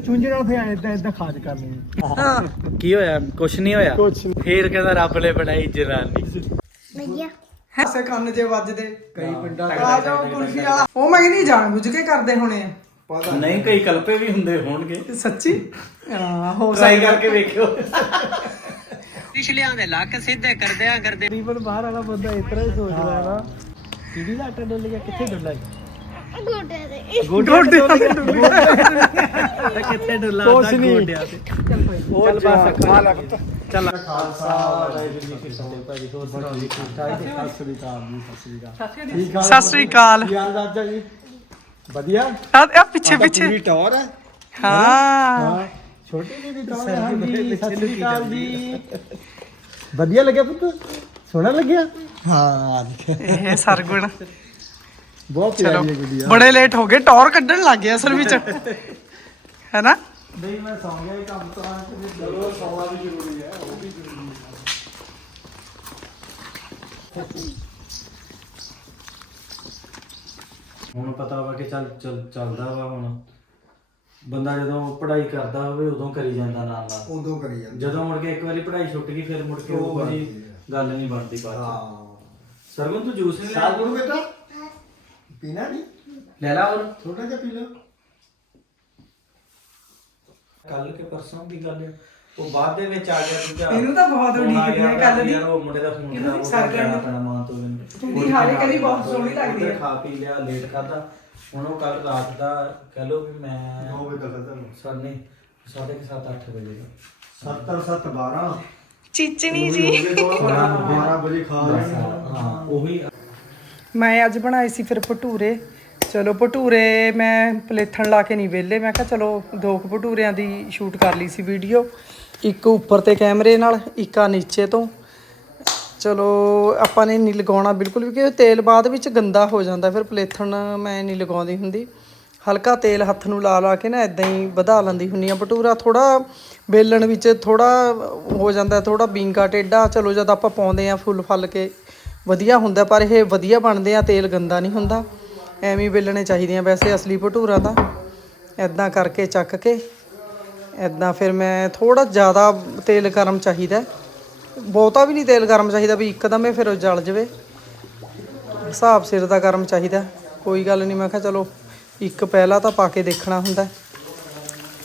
ਚੁੰਝੇ ਨਾਲ ਫੇ ਇਦਾਂ ਇਦਾਂ ਖਾਜ ਕਰਨੀ ਕੀ ਹੋਇਆ? ਕੁਛ ਨਹੀਂ ਹੋਇਆ? ਕੁਛ ਨੀ। ਫੇਰ ਕਹਿੰਦਾ ਰੱਬ ਨੇ ਬਣਾਈ ਜਨਾਨੀ। ਭਈਆ। ਐਸੇ ਕੰਨ ਜੇ ਵੱਜਦੇ। ਕਈ ਪਿੰਡਾਂ ਆ ਜਾਓ ਕੁਲਫੀ ਵਾਲਾ। ਉਹ ਮੈਂ ਨਹੀਂ ਜਾਣ ਬੁੱਝ ਕੇ ਕਰਦੇ ਹੋਣੇ ਆ। ਨਹੀਂ। ਕਈ ਕਲਪੇ ਵੀ ਹੁੰਦੇ ਹੋਣਗੇ। ਸੱਚੀ? ਹਾਂ ਸਕਦਾ। ਕਰਕੇ ਵੇਖਿਓ। ਪਿਛਲਿਆਂ ਦੇ ਲੱਕ ਸਿੱਧੇ ਕਰਦਿਆਂ ਕਰਦੇ ਤਕਰੀਬਨ ਬਾਹਰ ਵਾਲਾ ਬੰਦਾ ਇਸ ਤਰ੍ਹਾਂ ਹੀ ਸੋਚਦਾ ਹੈ ਨਾ। ਕਿਹਦੀ ਦਾ ਆਟਾ ਡੁੱਲ ਗਿਆ? ਕਿੱਥੇ ਡੁੱਲਾ ਗੋਟੇ ਦੇ। ਗੋਡੇ ਕਿੱਥੇ ਡੁੱਲਾ ਕੁਛ ਨੀ। ਗੋਡਿਆਂ ਤੇ। ਉਹ ਬਸ ਖਾ ਲੱਗ ਚੱਲ ਖਾਲਸਾ ਵਾਹਿਗੁਰੂ ਜੀ ਕੀ ਫਤਿਹ। ਭਾਜੀ ਹੋਰ ਸੁਣਾਓ ਜੀ ਠੀਕ ਠਾਕ ਜੀ? ਸਤਿ ਸ੍ਰੀ ਅਕਾਲ ਜੀ ਸਤਿ ਸ੍ਰੀ ਅਕਾਲ। ਠੀਕ ਠਾਕ ਸਤਿ ਸ੍ਰੀ ਅਕਾਲ। ਕੀ ਹਾਲ ਚਾਲ ਜੀ? ਵਧੀਆ? ਆ ਆ ਪਿੱਛੇ ਪਿੱਛੇ। ਪੂਰੀ ਟੌਰ ਹੈ? ਹਾਂ। ਹਾਂ। ਛੋਟੀ ਜੀ ਦੀ ਟੌਰ ਹੈ ਹਾਂਜੀ। ਸਤਿ ਸ੍ਰੀ ਅਕਾਲ ਜੀ। ਵਧੀਆ ਲੱਗਿਆ ਪੁੱਤ? ਸੋਹਣਾ ਲੱਗਿਆ? ਹਾਂ ਇਹ ਸਰਗੁਣ। ਬਹੁਤ ਚਲੋ ਪਿਆਰੀ ਹੈ। ਗੁੜੀਆ ਬੜੇ ਲੇਟ ਹੋ ਗਏ ਟੌਰ ਕੱਢਣ ਲੱਗ ਗਏ ਅਸਲ ਵਿੱਚ। ਹੈਨਾ ਨਹੀਂ ਮੈਂ ਸੌਂ ਗਿਆ ਇਹ ਕੰਮ ਤੋਂ ਚਲੋ ਸੌਣਾ ਵੀ ਜ਼ਰੂਰੀ ਹੈ ਉਹ ਵੀ ਜ਼ਰੂਰੀ ਹੈ। ਹੁਣ ਪਤਾ ਵਾ ਕਿ ਚੱਲ ਚੱਲ- ਚੱਲਦਾ ਵਾ ਹੁਣ। ਬੰਦਾ ਜਦੋਂ ਪੜ੍ਹਾਈ ਕਰਦਾ ਹੋਵੇ ਉਦੋਂ ਕਰੀ ਜਾਂਦਾ ਨਾਲ ਨਾਲ। ਉਦੋਂ ਕਰੀ ਜਾਂਦੇ। ਜਦੋਂ ਮੁੜ ਕੇ ਇੱਕ ਵਾਰੀ ਪੜ੍ਹਾਈ ਛੁੱਟ ਗਈ ਫਿਰ ਮੁੜ ਕੇ ਉਹ ਜੀ ਗੱਲ ਨਹੀਂ ਬਣਦੀ ਬਾਅਦ ਹਾਂ। ਸਰਵਨ ਤੂੰ ਜੂਸ ਨਹੀਂ ਸਾਲ ਗੁਰੂ ਬੇਟਾ ਪੀਣਾ ਨਹੀਂ? ਲੈ ਲਾ ਹੋਰ ਛੋਟਾ ਜਿਹਾ ਪੀ ਲਓ। ਕੱਲ ਕੇ ਪਰਸੋਂ ਦੀ ਗੱਲ ਹੈ। ਉਹ ਬਾਅਦ ਦੇ ਵਿੱਚ ਆ ਗਿਆ ਦੂਜਾ। ਇਹਨੂੰ ਤਾਂ ਬਹੁਤ ਫੋਨ ਆ ਉਡੀਕ ਗਿਆ ਹੈ ਕੱਲ੍ਹ ਦੀ। ਯਾਰ ਉਹ ਮੁੰਡੇ ਦਾ ਫੋਨ ਇਹਨੂੰ ਖਰਾਬ ਹੋ ਸਰਗਰਮ ਗਿਆ ਨੂੰ- ਆਪਣਾ ਮਾਂ ਤੋਂ ਮੈਨੂੰ ਤੂੰ ਦੀ ਹਾਲੇ ਕਦੀ ਬਹੁਤ ਸੋਹਣੀ ਲੱਗਦੀ ਹੈ। ਖਾ ਪੀ ਲਿਆ ਲੇਟ ਖਾਦਾ ਹੁਣ ਉਹ ਕੱਲ ਰਾਤ ਦਾ ਕਹਿ ਲੋ ਵੀ ਮੈਂ 9 ਵਜੇ ਤੱਕ ਤੁਹਾਨੂੰ ਸਾਢੇ ਸਾਢੇ ਕੁ ਸੱਤ 8 ਵਜੇ ਦਾ। 70 7 12 ਚੀਚਣੀ ਜੀ। 12 ਵਜੇ ਖਾ ਰਹੇ ਹਾਂ ਉਹੀ ਮੈਂ ਅੱਜ ਬਣਾਏ ਸੀ ਫਿਰ ਭਟੂਰੇ। ਚਲੋ ਭਟੂਰੇ ਮੈਂ ਪਲੇਥਣ ਲਾ ਕੇ ਨਹੀਂ ਵਿਹਲੇ। ਮੈਂ ਕਿਹਾ ਚਲੋ ਦੋ ਕੁ ਭਟੂਰਿਆਂ ਦੀ ਸ਼ੂਟ ਕਰ ਲਈ ਸੀ ਵੀਡੀਓ। ਇੱਕ ਉੱਪਰ ਤੇ ਕੈਮਰੇ ਨਾਲ, ਇੱਕ ਆ ਨੀਚੇ ਤੋਂ। ਚਲੋ ਆਪਾਂ ਨੇ ਨਹੀਂ ਲਗਾਉਣਾ ਬਿਲਕੁਲ ਵੀ ਕਿ ਤੇਲ ਬਾਅਦ ਵਿੱਚ ਗੰਦਾ ਹੋ ਜਾਂਦਾ। ਫਿਰ ਪਲੇਥਣ ਮੈਂ ਨਹੀਂ ਲਗਾਉਂਦੀ ਹੁੰਦੀ। ਹਲਕਾ ਤੇਲ ਹੱਥ ਨੂੰ ਲਾ ਲਾ ਕੇ ਨਾ ਇਦਾਂ ਹੀ ਵਧਾ ਲੈਂਦੀ ਹੁੰਨੀ ਆ ਭਟੂਰਾ ਥੋੜਾ ਵੇਲਣ ਵਿੱਚ ਥੋੜਾ ਹੋ ਜਾਂਦਾ ਥੋੜਾ ਬੀਂਗਾ ਟੇਡਾ ਚਲੋ ਜਦ ਆਪਾਂ ਪਾਉਂਦੇ ਆ ਫੁੱਲ ਫੱਲ ਕੇ ਵਧੀਆ ਹੁੰਦਾ, ਪਰ ਇਹ ਵਧੀਆ ਬਣਦੇ ਆ, ਤੇਲ ਗੰਦਾ ਨਹੀਂ ਹੁੰਦਾ। ਐਵੇਂ ਹੀ ਚਾਹੀਦੇ ਆ ਵੈਸੇ ਅਸਲੀ ਭਟੂਰਾ ਤਾਂ। ਐਦਾਂ ਕਰਕੇ ਚੱਕ ਕੇ ਐਦਾਂ ਫਿਰ ਮੈਂ ਥੋੜਾ ਜ਼ਿਆਦਾ ਤੇਲ ਗਰਮ ਚਾਹੀਦਾ ਬਹੁਤਾ ਵੀ ਨਹੀਂ ਤੇਲ ਗਰਮ ਚਾਹੀਦਾ ਵੀ ਇੱਕਦਮ ਹੀ ਫਿਰ ਜਲ ਜਵੇ। ਹਿਸਾਬ ਸਿਰ ਦਾ ਗਰਮ ਚਾਹੀਦਾ ਕੋਈ ਗੱਲ ਨਹੀਂ, ਮੈਂ ਕਿਹਾ ਚਲੋ ਇੱਕ ਪਹਿਲਾ ਤਾਂ ਪਾ ਕੇ ਦੇਖਣਾ ਹੁੰਦਾ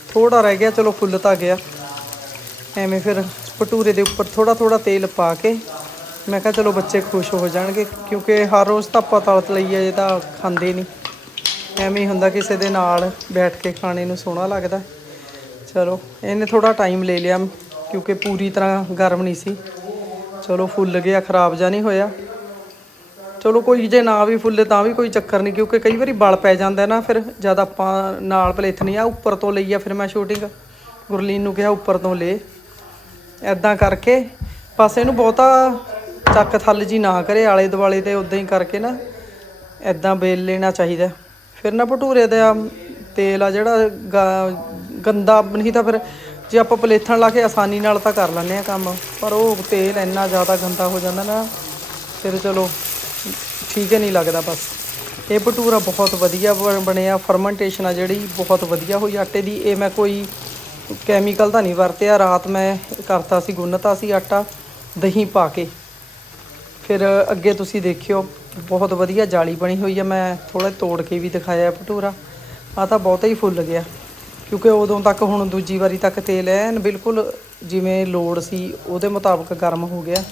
ਥੋੜਾ ਰਹਿ ਗਿਆ, ਚਲੋ ਫੁੱਲ ਤਾਂ ਗਿਆ। ਐਵੇਂ ਫਿਰ ਭਟੂਰੇ ਦੇ ਉੱਪਰ ਥੋੜਾ ਥੋੜਾ ਤੇਲ ਪਾ ਕੇ ਮੈਂ ਕਿਹਾ ਚਲੋ ਬੱਚੇ ਖੁਸ਼ ਹੋ ਜਾਣਗੇ, ਕਿਉਂਕਿ ਹਰ ਰੋਜ਼ ਤਾਂ ਆਪਾਂ ਤਲਤ ਲਈਏ, ਇਹ ਤਾਂ ਖਾਂਦੇ ਨਹੀਂ। ਐਵੇਂ ਹੀ ਹੁੰਦਾ ਕਿਸੇ ਦੇ ਨਾਲ ਬੈਠ ਕੇ ਖਾਣੇ ਨੂੰ ਸੋਹਣਾ ਲੱਗਦਾ। ਚਲੋ, ਇਹਨੇ ਥੋੜਾ ਟਾਈਮ ਲੈ ਲਿਆ, ਕਿਉਂਕਿ ਪੂਰੀ ਤਰ੍ਹਾਂ ਗਰਮ ਨਹੀਂ ਸੀ। ਚਲੋ, ਫੁੱਲ ਗਿਆ, ਖਰਾਬ ਜਾਂ ਨਹੀਂ ਹੋਇਆ। ਚਲੋ, ਕੋਈ ਜੇ ਨਾ ਵੀ ਫੁੱਲੇ ਤਾਂ ਵੀ ਕੋਈ ਚੱਕਰ ਨਹੀਂ, ਕਿਉਂਕਿ ਕਈ ਵਾਰੀ ਬਲ ਪੈ ਜਾਂਦਾ ਨਾ, ਫਿਰ ਜਦ ਆਪਾਂ ਨਾਲ ਪਲੇਥਣੀ ਆ ਉੱਪਰ ਤੋਂ ਲਈ ਆ ਫਿਰ ਮੈਂ ਸ਼ੂਟਿੰਗ ਗੁਰਲੀਨ ਨੂੰ ਕਿਹਾ, ਉੱਪਰ ਤੋਂ ਲੈ। ਐਦਾਂ ਕਰਕੇ, ਬਸ ਇਹਨੂੰ ਬਹੁਤਾ ਚੱਕ ਥੱਲ ਜੀ ਨਾ ਕਰੇ, ਆਲੇ ਦੁਆਲੇ ਤੇ ਉਦਾਂ ਹੀ ਕਰਕੇ ਨਾ ਐਦਾਂ ਬੇਲ ਲੈਣਾ ਚਾਹੀਦਾ। ਫਿਰ ਨਾ ਭਟੂਰੇ ਦਾ ਤੇਲ ਆ ਜਿਹੜਾ ਗਾ- ਗੰਦਾ ਨਹੀਂ ਤਾਂ ਫਿਰ ਜੇ ਆਪਾਂ ਪਲੇਥਣ ਲਾ ਕੇ ਆਸਾਨੀ ਨਾਲ ਤਾਂ ਕਰ ਲੈਂਦੇ ਆ ਕੰਮ, ਪਰ ਉਹ ਤੇਲ ਇੰਨਾ ਜ਼ਿਆਦਾ ਗੰਦਾ ਹੋ ਜਾਂਦਾ ਨਾ, ਫਿਰ ਚਲੋ ਠੀਕ ਹੀ ਨਹੀਂ ਲੱਗਦਾ ਬਸ। ਇਹ ਭਟੂਰਾ ਬਹੁਤ ਵਧੀਆ ਬ- ਬਣਿਆ, ਫਰਮੈਂਟੇਸ਼ਨ ਆ ਜਿਹੜੀ ਬਹੁਤ ਵਧੀਆ ਹੋਈ, ਆਟੇ ਦੀ ਇਹ ਮੈਂ ਕੋਈ ਕੈਮੀਕਲ ਤਾਂ ਨਹੀਂ ਵਰਤਿਆ, ਰਾਤ ਮੈਂ ਕਰਤਾ ਸੀ ਗੁੰਨਤਾ ਸੀ ਆਟਾ, ਦਹੀਂ ਪਾ ਕੇ। ਫਿਰ ਅੱਗੇ ਤੁਸੀਂ ਦੇਖਿਓ, ਬਹੁਤ ਵਧੀਆ ਜਾਲੀ ਬਣੀ ਹੋਈ ਆ, ਮੈਂ ਥੋੜਾ ਤੋੜ ਕੇ ਵੀ ਦਿਖਾਇਆ ਭਟੂਰਾ। ਆ ਤਾਂ ਬਹੁਤਾ ਹੀ ਫੁੱਲ ਗਿਆ, ਕਿਉਂਕਿ ਉਦੋਂ ਤੱਕ ਹੁਣ ਦੂਜੀ ਵਾਰੀ ਤੱਕ ਤੇਲ ਐਨ ਬਿਲਕੁਲ ਜਿਵੇਂ ਲੋੜ ਸੀ, ਉਹਦੇ ਮੁਤਾਬਕ ਗਰਮ ਹੋ ਗਿਆ।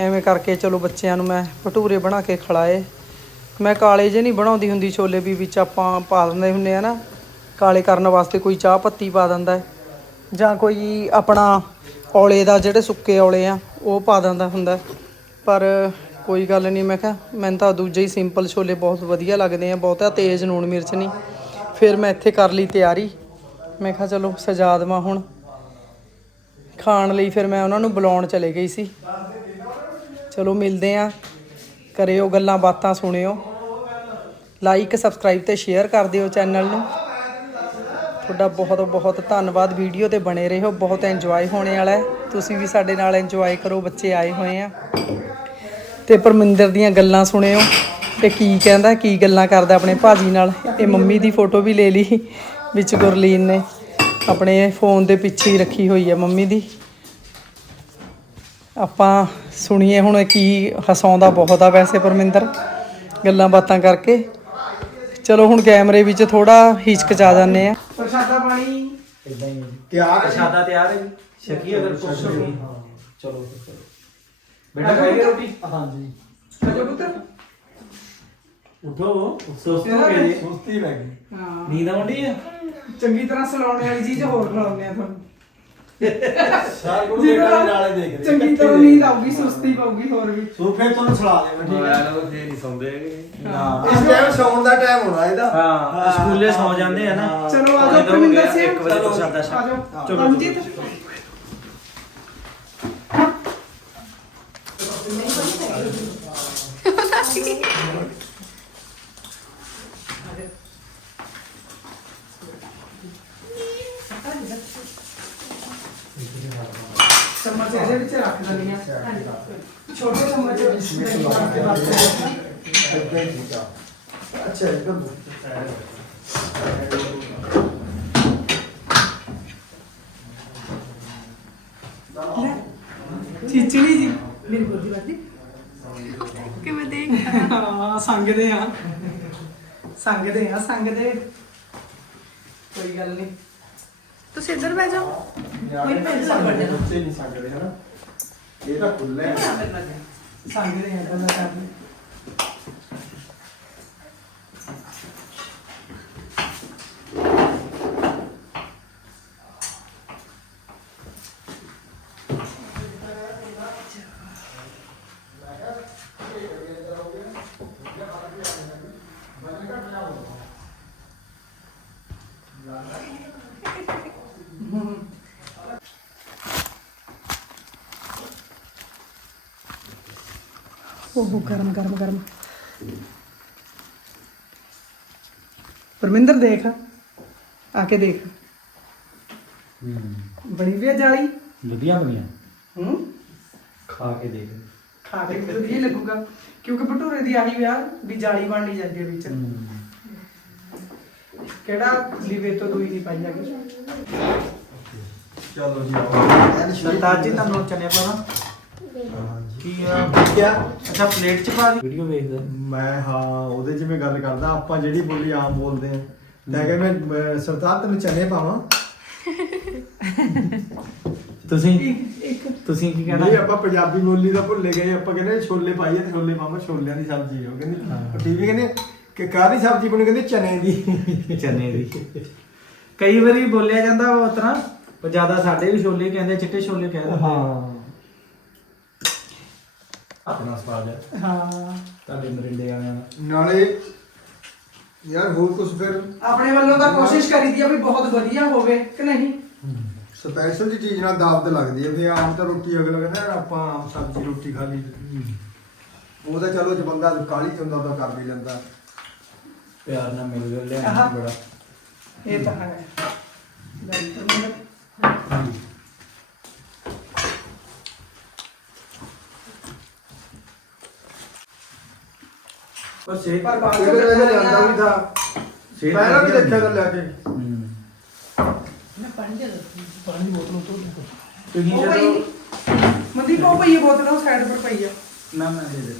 ਐਵੇਂ ਕਰਕੇ ਚਲੋ ਬੱਚਿਆਂ ਨੂੰ ਮੈਂ ਭਟੂਰੇ ਬਣਾ ਕੇ ਖਿਲਾਏ। ਮੈਂ ਕਾਲੇ ਜੇ ਨਹੀਂ ਬਣਾਉਂਦੀ ਹੁੰਦੀ ਛੋਲੇ ਵੀ ਵਿੱਚ ਆਪਾਂ ਪਾ ਦਿੰਦੇ ਹੁੰਦੇ ਆ ਨਾ, ਕਾਲੇ ਕਰਨ ਵਾਸਤੇ ਕੋਈ ਚਾਹ ਪੱਤੀ ਪਾ ਦਿੰਦਾ ਜਾਂ ਕੋਈ ਆਪਣਾ ਔਲੇ ਦਾ ਜਿਹੜੇ ਸੁੱਕੇ ਔਲੇ ਆ, ਉਹ ਪਾ ਦਿੰਦਾ ਹੁੰਦਾ ਪਰ ਕੋਈ ਗੱਲ ਨਹੀਂ, ਮੈਂ ਕਿਹਾ, ਮੈਨੂੰ ਤਾਂ ਦੂਜੇ ਹੀ ਸਿੰਪਲ ਛੋਲੇ ਬਹੁਤ ਵਧੀਆ ਲੱਗਦੇ ਆ, ਬਹੁਤਾ ਤੇਜ਼ ਨੂਣ ਮਿਰਚ ਨਹੀਂ। ਫਿਰ ਮੈਂ ਇੱਥੇ ਕਰ ਲਈ ਤਿਆਰੀ। ਮੈਂ ਕਿਹਾ, ਚਲੋ, ਸਜਾ ਦੇਵਾਂ ਹੁਣ। ਖਾਣ ਲਈ ਫਿਰ ਮੈਂ ਉਹਨਾਂ ਨੂੰ ਬੁਲਾਉਣ ਚਲੇ ਗਈ ਸੀ। ਚਲੋ, ਮਿਲਦੇ ਆ। ਕਰਿਓ ਗੱਲਾਂ, ਬਾਤਾਂ ਸੁਣਿਓ। ਲਾਈਕ ਸਬਸਕ੍ਰਾਈਬ ਤੇ ਸ਼ੇਅਰ ਕਰ ਦਿਓ ਚੈਨਲ ਨੂੰ। ਤੁਹਾਡਾ ਬਹੁਤ ਬਹੁਤ ਧੰਨਵਾਦ। ਵੀਡੀਓ ਤੇ ਬਣੇ ਰਹੋ, ਬਹੁਤ ਇੰਜੋਏ ਹੋਣੇ ਵਾਲਾ ਹੈ। ਤੁਸੀਂ ਵੀ ਸਾਡੇ ਨਾਲ ਇੰਜੋਏ ਕਰੋ, ਬੱਚੇ ਆਏ ਹੋਏ ਆ। ਤੇ ਪਰਮਿੰਦਰ ਦੀਆਂ ਗੱਲਾਂ ਸੁਣਿਓ। ਤੇ ਕੀ ਕਹਿੰਦਾ, ਕੀ ਗੱਲਾਂ ਕਰਦਾ ਆਪਣੇ ਭਾਜੀ ਨਾਲ? ਇਹ ਮੰਮੀ ਦੀ ਫੋਟੋ ਵੀ ਲੈ ਲਈ, ਵਿੱਚ ਗੁਰਲੀਨ ਨੇ। ਆਪਣੇ ਫੋਨ ਦੇ ਪਿੱਛੇ ਹੀ ਰੱਖੀ ਹੋਈ ਹੈ ਮੰਮੀ ਦੀ। ਆਪਾਂ ਸੁਣੀਏ ਹੁਣ ਕੀ ਹਸਾਉਂਦਾ ਬਹੁਤ ਆ ਵੈਸੇ ਪਰਮਿੰਦਰ, ਗੱਲਾਂ ਬਾਤਾਂ ਕਰਕੇ। ਚਲੋ ਹੁਣ ਕੈਮਰੇ ਵਿੱਚ ਥੋੜਾ ਹਿਚਕਚਾ ਜਾਂਦੇ ਆ। ਪ੍ਰਸ਼ਾਦਾ ਪਾਣੀ? ਇਦਾਂ ਹੀ ਤਿਆਰ ਪ੍ਰਸ਼ਾਦਾ ਤਿਆਰ ਹੈ ਜੀ। ਛਕੀ ਅਗਰ ਕੁਛ ਵੀ ਚਲੋ ਚਲੋ। ਬੇਟਾ ਖਾਏਗਾ ਰੋਟੀ? ਹਾਂਜੀ। ਅਜੋ ਪੁੱਤਰ। ਉਠੋ ਸੁਸਤ ਹੋ ਸੁਸਤੀ ਲੱਗ ਗਈ। ਹਾਂ ਨੀਂਦ ਆਉਂਦੀ ਹੈ ਚੰਗੀ ਤਰ੍ਹਾਂ ਸਲਾਉਣੇ ਵਾਲੀ ਚੀਜ਼ ਹੋਰ ਖਿਲਾਉਂਦੇ ਆ ਤੁਹਾਨੂੰ। ਸਾਰ ਕੋਲ ਜਿਹਦੇ ਬੇਟਾ ਨਾਲ ਨਾਲੇ ਦੇਖ ਰਹੇ। ਚੰਗੀ ਤਰ੍ਹਾਂ ਨੀਂਦ ਆਊਗੀ ਸੁਸਤੀ ਪਾਊਗੀ ਹੋਰ ਵੀ। ਸੋਫੇ ਤੁਹਾਨੂੰ ਸਲਾ ਦੇਵਾਂ ਠੀਕ ਹੈ ਨਹੀਂ ਸੌਂਦੇ ਹਾਂ। ਇਸ ਟਾਈਮ ਸੌਣ ਦਾ ਟਾਈਮ ਹੋਣਾ ਇਹਦਾ। ਹਾਂ ਸਕੂਲੇ ਸੌ ਜਾਂਦੇ ਆ ਨਾ। ਚਲੋ ਆ ਜਾਓ ਪਰਮਿੰਦਰ ਸਿੰਘ। ਇੱਕ ਵਜੇ ਚਲੋ, ਪ੍ਰਸ਼ਾਦਾ ਛਕ। ਆ ਜਾਓ। ਚਲੋ, ਰਣਜੀਤ। ਚਮਚ ਇਹਦੇ ਵਿੱਚ ਰੱਖ ਦਿੰਦੀ ਆ ਛੋਟੇ ਚਮਚ ਦਹੀਂ ਵਾਸਤੇ ਵਰਤਦੇ ਆ। ਅੱਛਾ ਇੱਧਰ ਚੀਚੜੀ ਜੀ। ਮੇਰੀ ਗੋਦੀ ਵਾਦੀ ਕਿਵੇਂ ਦੇਖ? ਹਾਂ ਸੰਗਦੇ ਆ ਸੰਗਦੇ ਆ ਸੰਗਦੇ। ਕੋਈ ਗੱਲ ਨਹੀਂ। ਤੁਸੀਂ ਇੱਧਰ ਬਹਿ ਜਾਓ। ਕੋਈ ਪੈਸਾ ਬਣ ਜਾਣਾ ਬੱਚੇ ਨਹੀਂ ਸਕਦੇ ਹਨਾ। ਇਹ ਤਾਂ ਖੁੱਲਾ ਹੈ। ਸੰਗਦੇ ਆ ਗੱਲਾਂ ਕਰਦੇ ਉਹ ਗਰਮ ਗਰਮ ਗਰਮ। ਪਰਮਿੰਦਰ ਦੇਖ ਆ ਕੇ ਦੇਖ। ਬਣੀ ਵੀ ਆ ਜਾਲੀ? ਵਧੀਆ ਬਣੀਆਂ ਹੂੰ? ਖਾ ਕੇ ਦੇਖ। ਖਾ ਕੇ ਵੀ ਵਧੀਆ ਲੱਗੂਗਾ। ਕਿਉਂਕਿ ਭਟੂਰੇ ਦੀ ਆਹੀ ਵਿਆਹ ਵੀ ਜਾਲੀ ਬਣਨੀ ਜਾਂਦੀ ਹੈ ਵਿੱਚ। ਕਿਹੜਾ ਲੀਵੇ ਤੋਂ ਦੂਈ ਨਹੀਂ ਪਾਈ ਜਾਂਦੀ ਚਲੋ ਜੀ। ਆਓ ਸਰਤਾਜ ਜੀ ਤੁਹਾਨੂੰ ਚਨੇ ਪਾਣਾ ਕੀ ਆ? ਕਿਆ ਅੱਛਾ ਪਲੇਟ ਚ ਪਾ ਦੀ। ਵੀਡੀਓ ਵੇਖਦਾ। ਮੈਂ ਹਾਂ ਉਹਦੇ 'ਚ ਮੈਂ ਗੱਲ ਕਰਦਾ ਆਪਾਂ ਜਿਹੜੀ ਬੋਲੀ ਆਮ ਬੋਲਦੇ ਆ। ਤਾਂ ਕਿ ਮੈਂ ਅਹ, ਸਰਤਾਜ ਤੈਨੂੰ ਚਨੇ ਪਾਵਾਂ? ਤੁਸੀਂ? ਇੱਕ ਤੁਸੀਂ ਕੀ ਨਹੀਂ ਕਹਿਣਾ ਆਪਾਂ ਪੰਜਾਬੀ ਬੋਲੀ ਦਾ ਭੁੱਲੇ ਗਏ। ਆਪਾਂ ਕਹਿੰਦੇ ਛੋਲੇ ਪਾਈਏ ਤੇ ਛੋਲੇ ਮਾਮਾ ਛੋਲਿਆਂ ਦੀ ਸਬਜ਼ੀ ਉਹ ਕਹਿੰਦੇ। ਟੀਵੀ ਕਹਿੰਦੇ ਕਿ ਕਾਹਦੀ ਸਬਜ਼ੀ ਬਣੀ? ਕਹਿੰਦੇ ਚਨੇ ਦੀ। ਚਨੇ ਦੀ। ਕਈ ਵਾਰੀ ਬੋਲਿਆ ਜਾਂਦਾ ਉਹ ਤਰ੍ਹਾਂ ਪਰ ਜ਼ਿਆਦਾ ਸਾਡੇ ਵੀ ਛੋਲੇ ਕਹਿੰਦੇ ਚਿੱਟੇ ਛੋਲੇ ਕਹਿੰਦੇ। ਹਾਂ। ਆਪਣਾ ਸਵਾਦ ਹੈ। ਹਾਂ। ਤੁਹਾਡੇ ਮਰਿੰਡੇ ਵਾਲਿਆਂ ਦਾ। ਨਾਲੇ ਯਾਰ ਹੋਰ ਕੁਝ ਫਿਰ? ਆਪਣੇ ਵੱਲੋਂ ਤਾਂ ਕੋਸ਼ਿਸ਼ ਕਰੀਦੀ ਆ ਵੀ ਬਹੁਤ ਵਧੀਆ ਹੋਵੇ ਕਿ ਨਹੀਂ? ਸਪੈਸ਼ਲ ਜੀ ਚੀਜ਼ ਨਾਲ ਦਾਵਤ ਲੱਗਦੀ ਹੈ ਵੀ ਆਮ ਤਾਂ ਰੋਟੀ ਅਗਲਾ ਕਹਿੰਦਾ ਯਾਰ ਆਪਾਂ ਆਮ ਸਬਜ਼ੀ ਰੋਟੀ ਖਾ ਲਈ। ਉਹ ਤਾਂ ਚਲੋ ਜੇ ਬੰਦਾ ਕਾਲੀ ਚ ਹੁੰਦਾ ਤਾਂ ਕਰ ਵੀ ਲੈਂਦਾ। ਪਿਆਰ ਨਾਲ ਮਿਲ ਗਿਆ ਲਿਆ। ਬੜਾ। ਇਹ ਤਾਂ ਹੈ ਲੈ ਪਰਮਿੰਦਰ। ਪਰ ਸੇ ਪਰ ਬਾਅਦ ਵਿੱਚ ਵਿੱਚ ਜਾਂਦਾ ਵੀ ਥਾ ਸਿਹਤ ਪਹਿਲਾਂ ਵੀ ਵਧੀਆ ਦੇਖਿਆ ਤਾਂ ਲੈ ਕੇ। ਹੂੰ। ਉਹ ਤੁਸੀਂ ਪਈ। ਜਦੋਂ ਮਨਦੀਪ ਉਹ ਪਈ ਹੈ ਬੋਤਲ ਉਹ ਸਾਈਡ ਪਰ ਪਈ ਆ। ਨਾ ਮੈਂ ਦੇ ਦੇ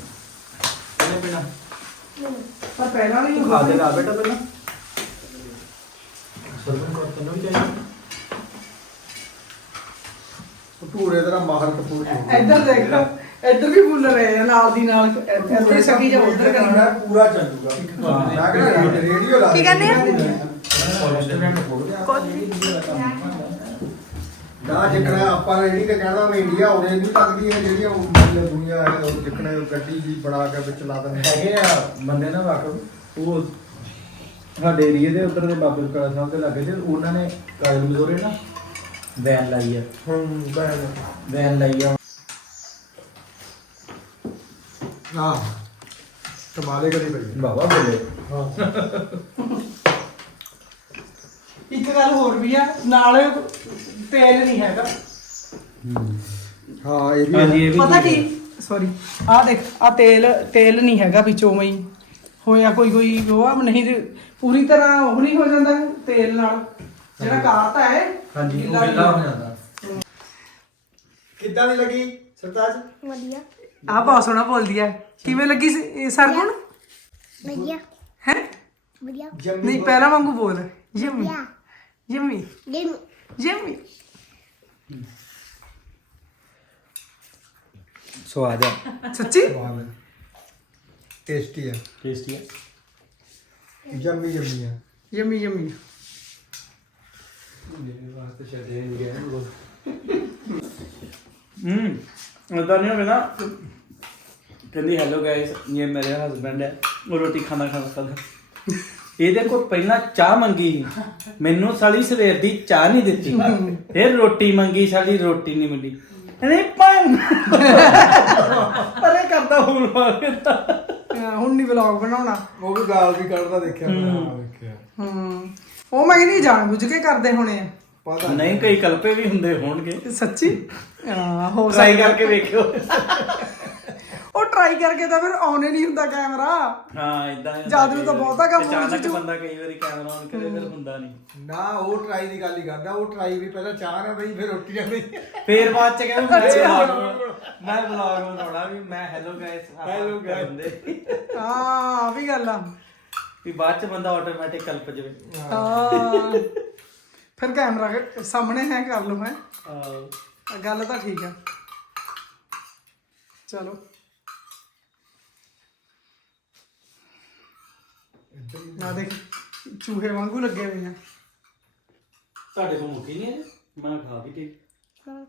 ਇਹਨੇ ਬਿਨਾ। ਪਰ ਪਹਿਲਾਂ ਵੀ ਖਾ ਦੇ ਲਾ ਬੇਟਾ ਪਹਿਲਾਂ। ਸਰਵਨ ਕੋਲ ਤੈਨੂੰ ਵੀ ਚਾਹੀਦਾ। ਭਟੂਰੇ ਤੇਰਾ ਮਾਹਰ ਕਪੂਰੀ ਹੋ ਗਿਆ। ਇੱਧਰ ਦੇਖ। ਇੱਧਰ ਵੀ ਫੁੱਲ ਰਹੇ ਆ ਨਾਲ ਦੀ ਨਾਲ ਇੱਧਰ ਸਕੀ ਜਾ ਉੱਧਰ ਕਰਨਾ ਪੂਰਾ ਚੱਲੂਗਾ। ਮੈਂ ਕਹਿੰਦਾ ਰੇਡੀਓ ਲਾ ਕੀ ਕਹਿੰਦੇ ਨਾ ਜਿਕਣਾ ਆਪਾਂ ਰੇੜੀ ਤੇ ਕਹਿੰਦਾ ਮੈਂ ਇੰਡੀਆ ਉਰੇ ਨਹੀਂ ਲੱਗਦੀਆਂ ਜਿਹੜੀਆਂ ਉਹ ਮਤਲਬ ਦੁਨੀਆ ਹੈ ਉਹ ਜਿਕਣਾ ਗੱਡੀ ਜੀ ਬਣਾ ਕੇ ਵਿੱਚ ਲਾ ਦਿੰਦੇ ਹੈਗੇ ਆ ਬੰਦੇ ਨਾ ਵਾਕਫ ਉਹ ਸਾਡੇ ਏਰੀਏ ਦੇ ਉੱਧਰ ਦੇ ਬਾਬੇ ਕਲਾ ਸਾਹਿਬ ਦੇ ਲੱਗੇ ਤੇ ਉਹਨਾਂ ਨੇ ਕਾਇਲ ਮਜ਼ੋਰੇ ਨਾ ਵੈਨ ਲਾਈ ਆ। ਹੂੰ ਵੈਨ ਲਾਈ ਆ। ਹਾਂ ਕਮਾਲੇ ਕਰੀ ਪਈ ਬਾਬਾ ਬੋਲੇ। ਇੱਕ ਗੱਲ ਹੋਰ ਵੀ ਆ ਨਾਲ ਤੇਲ ਨਹੀਂ ਹੈਗਾ। ਹਾਂ ਇਹ ਹਾਂਜੀ ਇਹ ਵੀ ਪਤਾ ਠੀਕ ਕੀ ਸੌਰੀ ਆ ਦੇਖ ਆ ਤੇਲ ਤੇਲ ਨਹੀਂ ਹੈਗਾ ਵਿੱਚੋਂ ਮਈ ਹੋਇਆ ਕੋਈ ਕੋਈ ਉਹ ਆ ਨਹੀਂ ਤੇ ਪੂਰੀ ਤਰ੍ਹਾਂ ਉਹ ਨਹੀਂ ਹੋ ਜਾਂਦਾ ਤੇਲ ਨਾਲ। ਜਿਹੜਾ ਕਾਰਤਾ ਹੈ ਹਾਂਜੀ ਉਹ ਗਿੱਲਾ ਹੋ ਜਾਂਦਾ। ਕਿੱਦਾਂ ਦੀ ਲੱਗੀ ਸਰਤਾਜ? ਵਧੀਆ। ਆ ਬਹੁਤ ਸੋਹਣਾ ਬੋਲਦੀ ਹੈ ਕਿਵੇਂ ਲੱਗੀ ਸੀ- ਇਹ ਸਰਗੁਣ ਵਧੀਆ। ਹੈ? ਵਧੀਆ। ਜੰਮੀ ਨਹੀਂ ਪਹਿਲਾਂ ਵਾਂਗੂ ਬੋਲ। ਯਮੀ। ਵਧੀਆ। ਯਮੀ। Game yummy. ਸੋ ਆ ਜਾ ਸੱਚੀ ਟੇਸਟੀ ਹੈ ਟੇਸਟੀ ਹੈ ਜੰਮੀ ਜੰਮੀ ਹੈ ਯਮੀ ਯਮੀ। ਮੇਰੇ ਵਾਸਤੇ ਛੱਡੇ ਨਹੀਂ ਗਏ ਹੂੰ। ਉਦਾਂ ਨਹੀਂ ਹੋਵੇ ਨਾ ਕਹਿੰਦੀ ਹੈਲੋ ਗਾਇਸ ਇਹ ਮੇਰੇ ਹਸਬੰਡ ਹੈ ਉਹ ਰੋਟੀ ਖਾਣਾ ਖਾਣਾ ਖਾਂਦਾ ਇਹਦੇ ਕੋਲ ਪਹਿਲਾਂ ਚਾਹ ਮੰਗੀ। ਮੈਨੂੰ ਸਾਲੀ ਸਵੇਰ ਦੀ ਚਾਹ ਨਹੀਂ ਦਿੱਤੀ। ਫਿਰ ਰੋਟੀ ਮੰਗੀ ਸਾਲੀ ਰੋਟੀ ਨਹੀਂ ਮਿਲੀ ਨਹੀਂ ਪੰਨ ਅਰੇ ਕਰਦਾ ਹੁਣ ਮਾਰਦਾ ਹੁਣ ਨਹੀਂ ਵਲੌਗ ਬਣਾਉਣਾ। ਉਹ ਵੀ ਗਾਲ ਵੀ ਕੱਢਦਾ ਦੇਖਿਆ ਮੈਂ ਹਾਂ, ਦੇਖਿਆ ਹੂੰ। ਉਹ ਮੈਂ ਨਹੀਂ ਜਾਣ ਬੁੱਝ ਕੇ ਕਰਦੇ ਹੋਣੇ ਆ। ਪਤਾ ਨਹੀਂ ਕਈ ਕਲਪੇ ਵੀ ਹੁੰਦੇ ਹੋਣਗੇ। ਸੱਚੀ? ਹਾਂ ਹੋ ਟਰਾਈ ਸਕਦਾ। ਕਰਕੇ ਵੇਖਿਓ। ਉਹ ਟਰਾਈ ਕਰਕੇ ਤਾਂ ਫਿਰ ਆਨ ਹੀ ਨਹੀਂ ਹੁੰਦਾ ਕੈਮਰਾ ਹਾਂ ਇਦਾਂ ਜਾਦੂ ਤਾਂ ਬਹੁਤਾ ਕੰਮ ਹੋ ਅਚਾਨਕ ਜੂ। ਬੰਦਾ ਕਈ ਵਾਰੀ ਕੈਮਰਾ ਆਨ ਕਰੇ ਫਿਰ ਹੁੰਦਾ ਨਹੀਂ। ਨਾ ਉਹ ਟਰਾਈ ਦੀ ਗੱਲ ਹੀ ਕਰਦਾ ਉਹ ਟਰਾਈ ਵੀ ਪਹਿਲਾਂ ਚਾਹ ਨਾ ਬਈ ਫਿਰ ਰੋਟੀ ਨਾ ਬਈ ਫੇਰ ਬਾਅਦ ਚ ਕਹਿੰਦਾ ਮੈਂ vlog- ਮੈਂ ਵਲੌਗ ਬਣਾਉਣਾ ਵੀ ਮੈਂ ਹੈਲੋ ਗਾਇਸ guys। ਹੁੰਦੇ ਹਾਂ ਆ ਵੀ ਗੱਲ ਆ। ਵੀ ਬਾਅਦ ਚ ਬੰਦਾ ਆਟੋਮੈਟਿਕ ਕਲਪ ਜਵੇ। ਹਾਂ। ਫਿਰ ਕੈਮਰਾ ਸਾਹਮਣੇ ਹੈ ਕਰ ਲਓ ਹੈ ਆਹ, ਗੱਲ ਤਾਂ ਠੀਕ ਆ ਚਲੋ ਨਾ ਦੇਖ ਚੂਹੇ ਵਾਂਗੂ ਲੱਗੇ ਹੋਏ ਆ ਤੁਹਾਡੇ ਕੋਲ ਮੁੱਕੀ ਨਹੀਂ ਹੈ? ਮੈਂ ਖਾ ਵੀ ਕੇ। ਹਾਂ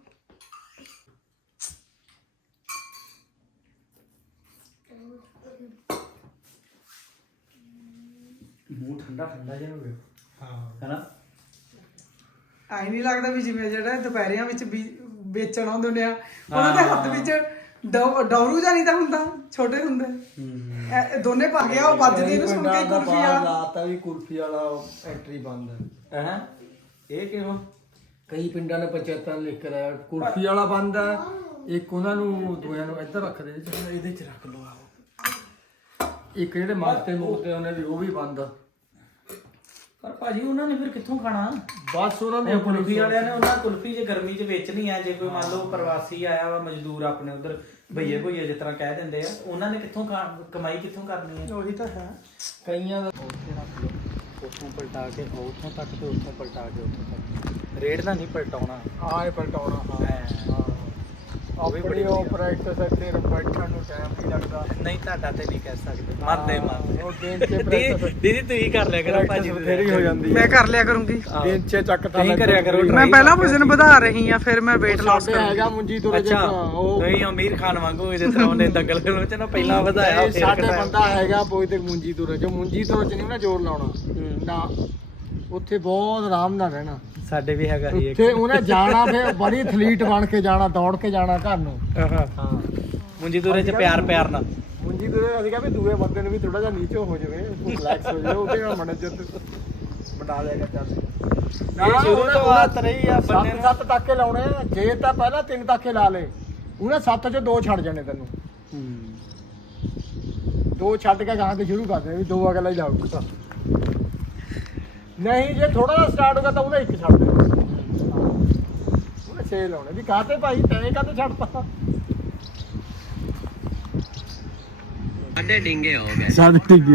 ਮੂੰਹ ਠੰਡਾ ਠੰਡਾ ਜਿਹਾ ਹੋ ਗਿਆ। ਹਾਂ। ਹੈਨਾ? ਆਈ ਨਹੀਂ ਲੱਗਦਾ ਵੀ ਜਿਵੇਂ ਜਿਹੜਾ ਦੁਪਹਿਰਿਆਂ ਵਿੱਚ ਵੀ ਵੇਚਣ ਆਉਂਦੇ ਹੁੰਦੇ ਆ ਉਹਨਾਂ ਦੇ ਹੱਥ ਵਿੱਚ ਡੌ- ਡੌਰੂ ਜਾਂ ਨਹੀਂ ਤਾਂ ਹੁੰਦਾ ਛੋਟੇ ਹੁੰਦੇ। ਹੂੰ। ਇਹ- ਇਹ ਦੋਨੇ ਪਾ ਗਿਆ ਉਹ ਵੱਜਦੇ ਨੂੰ ਸੁਣ ਕੇ ਕੁਲਫੀ ਆ ਲਾਤਾ ਵੀ ਕੁਲਫੀ ਵਾਲਾ ਐਂਟਰੀ ਬੰਦ। ਹੈ? ਹੈ ਇਹ ਕਿਉਂ? ਕਈ ਪਿੰਡਾਂ ਨੇ ਪੰਚਾਇਤਾਂ ਨੇ ਲਿਖ ਕੇ ਲਾਇਆ ਕੁਲਫੀ ਵਾਲਾ ਬੰਦ ਹੈ। ਇੱਕ ਉਹਨਾਂ ਨੂੰ ਦੋਆਂ ਨੂੰ ਇੱਧਰ ਰੱਖ ਦੇ ਇਹਦੇ ਚ ਰੱਖ ਲਓ ਆਓ। ਇੱਕ ਜਿਹੜੇ ਮਾਰਤੇ ਮੂਰਤੇ ਉਹਨੇ ਵੀ ਉਹ ਵੀ ਬੰਦ ਆ। ਪਰ ਭਾਜੀ ਉਹਨਾਂ ਨੇ ਫਿਰ ਕਿੱਥੋਂ ਖਾਣਾ? ਬਸ ਉਹਨਾਂ ਨੇ ਕੁਲਫੀ ਵਾਲਿਆਂ ਨੇ ਉਹਨਾਂ ਕੁਲਫੀ ਜੇ ਗਰਮੀ 'ਚ ਵੇਚਣੀ ਆ ਜੇ ਕੋਈ ਮੰਨ ਲਓ ਪ੍ਰਵਾਸੀ ਆਇਆ ਵਾ ਮਜ਼ਦੂਰ ਆਪਣੇ ਉਧਰ ਭਈਏ ਭਈਏ ਜਿਸ ਤਰ੍ਹਾਂ ਕਹਿ ਦਿੰਦੇ ਆ ਉਹਨਾਂ ਨੇ ਕਿੱਥੋਂ ਖਾ- ਕਮਾਈ ਕਿੱਥੋਂ ਕਰਨੀ ਹੈ ਉਹੀ ਤਾਂ ਹੈ। ਕਈਆਂ ਦਾ ਉੱਥੇ ਰੱਖ ਲਓ ਉੱਥੋਂ ਪਲਟਾ ਕੇ ਉੱਥੋਂ ਤੱਕ ਤੇ ਉੱਥੋਂ ਪਲਟਾ ਕੇ ਉੱਥੋਂ ਤੱਕ। ਰੇਟ ਦਾ ਨਹੀਂ ਪਲਟਾਉਣਾ। ਆਏ ਪਲਟਾਉਣਾ ਹਾਂ। ਹਾਂ। ਆਪਣੀ ਬੜੀ ਉਹ ਪ੍ਰੈਕਟਿਸ ਇੱਥੇ ਬੈਠਣ ਨੂੰ ਟਾਈਮ ਨਹੀਂ ਲੱਗਦਾ। ਨਹੀਂ ਤੁਹਾਡਾ ਤੇ ਨਹੀਂ ਕਹਿ ਸਕਦੇ। ਮਰਦੇ ਮਰਦੇ। ਉਹ ਦਿਨ ਚ practice- ਦੀਦੀ ਦੀਦੀ ਤੁਸੀਂ ਕਰ ਲਿਆ ਕਰੋ ਭਾਜੀ ਬਥੇਰੀ ਹੋ ਜਾਂਦੀ ਮੈਂ ਕਰ ਲਿਆ ਕਰੂੰਗੀ। ਦਿਨ ਚ ਚੱਕ ਤਾਂ ਤੁਸੀਂ ਕਰਿਆ ਕਰੋ ਮੈਂ ਪਹਿਲਾਂ ਵਜਨ ਵਧਾ ਰਹੀ ਆ ਫਿਰ ਮੈਂ weight loss ਸਾਡੇ ਕਰਾਂਗੀ। ਹੈਗਾ ਮੁੰਜੀ ਤੁਰੇ ਅੱਛਾ। ਉਹ ਤੁਸੀਂ ਅਮੀਰ ਖਾਨ ਵਾਂਗੂ ਇਹਦੇ ਤਰ੍ਹਾਂ ਉਹਨੇ ਦੰਗਲ ਫਿਲਮ ਚ ਨਾ ਪਹਿਲਾਂ ਵਧਾਇਆ ਇਹ ਫਿਰ ਸਾਡੇ ਘਟਾਇਆ। ਬੰਦਾ ਹੈਗਾ ਬੋਈ ਤੇ ਮੁੰਜੀ ਤੁਰੇ ਜੋ ਮੁੰਜੀ ਤੁਰੇ ਚ ਨਹੀਂ ਨਾ ਜ਼ੋਰ ਲਾਉਣਾ। ਨਾ ਉੱਥੇ ਬਹੁਤ ਆਰਾਮ ਨਾਲ ਰਹਿਣਾ। ਸਾਡੇ ਵੀ ਹੈਗਾ ਸੀ ਇੱਕ। ਉੱਥੇ ਉਹਨੇ ਜਾਣਾ ਫਿਰ ਬੜੀ ਐਥਲੀਟ ਬਣ ਕੇ ਜਾਣਾ ਦੌੜ ਕੇ ਜਾਣਾ ਘਰ ਨੂੰ। ਹਾਂ। ਹਾਂ ਮੁੰਜੀ ਤੁਰੇ ਚ ਪਿਆਰ ਪਿਆਰ ਨਾਲ। ਮੁੰਜੀ ਤੁਰੇ ਅਸੀਂ ਕਿਹਾ ਵੀ ਦੂਏ ਬੰਦੇ ਨੂੰ ਵੀ ਥੋੜਾ ਜਿਹਾ ਨੀਚੇ ਹੋ ਜਾਵੇ ਰਿਲੈਕਸ ਹੋ ਜਾਵੇ ਉਹਦੇ ਨਾਲ ਮੈਨੇਜਰ ਬਣਾ ਲਿਆ ਚੱਲ। ਇਹ ਸ਼ੁਰੂ ਤੋਂ ਆਦਤ ਰਹੀ ਆ ਬੰਦੇ ਸੱਤ ਨੂੰ। ਸੱਤ ਟਾਕੇ ਲਾਉਣੇ ਆ। ਜੇ ਤਾਂ ਪਹਿਲਾਂ ਤਿੰਨ ਟਾਕੇ ਲਾ ਲੇ ਉਹਨੇ ਸੱਤ ਚ ਦੋ ਛੱਡ ਜਾਣੇ ਤੈਨੂੰ। ਦੋ ਛੱਡ ਕੇ ਗਾਂ ਤੇ ਸ਼ੁਰੂ ਕਰ ਦੇ ਵੀ ਦੋ ਅਗਲਾ ਹੀ ਲਾਊਗਾ। ਨਹੀਂ ਜੇ ਥੋੜਾ ਜਿਹਾ ਸਟਾਰਟ ਹੋਗਾ ਤਾਂ ਉਹਦਾ ਇੱਕ ਛੱਡ ਦੇ। ਉਹਨੇ ਛੇ ਲਾਉਣੇ। ਵੀ ਕਾਤੇ ਭਾਈ? ਤੈਂ ਕਾਤੇ ਛੱਡਤਾ? ਅੱਡੇ ਡਿੰਗੇ ਹੋ ਗਏ। ਸਾਡੇ ਠੀਕ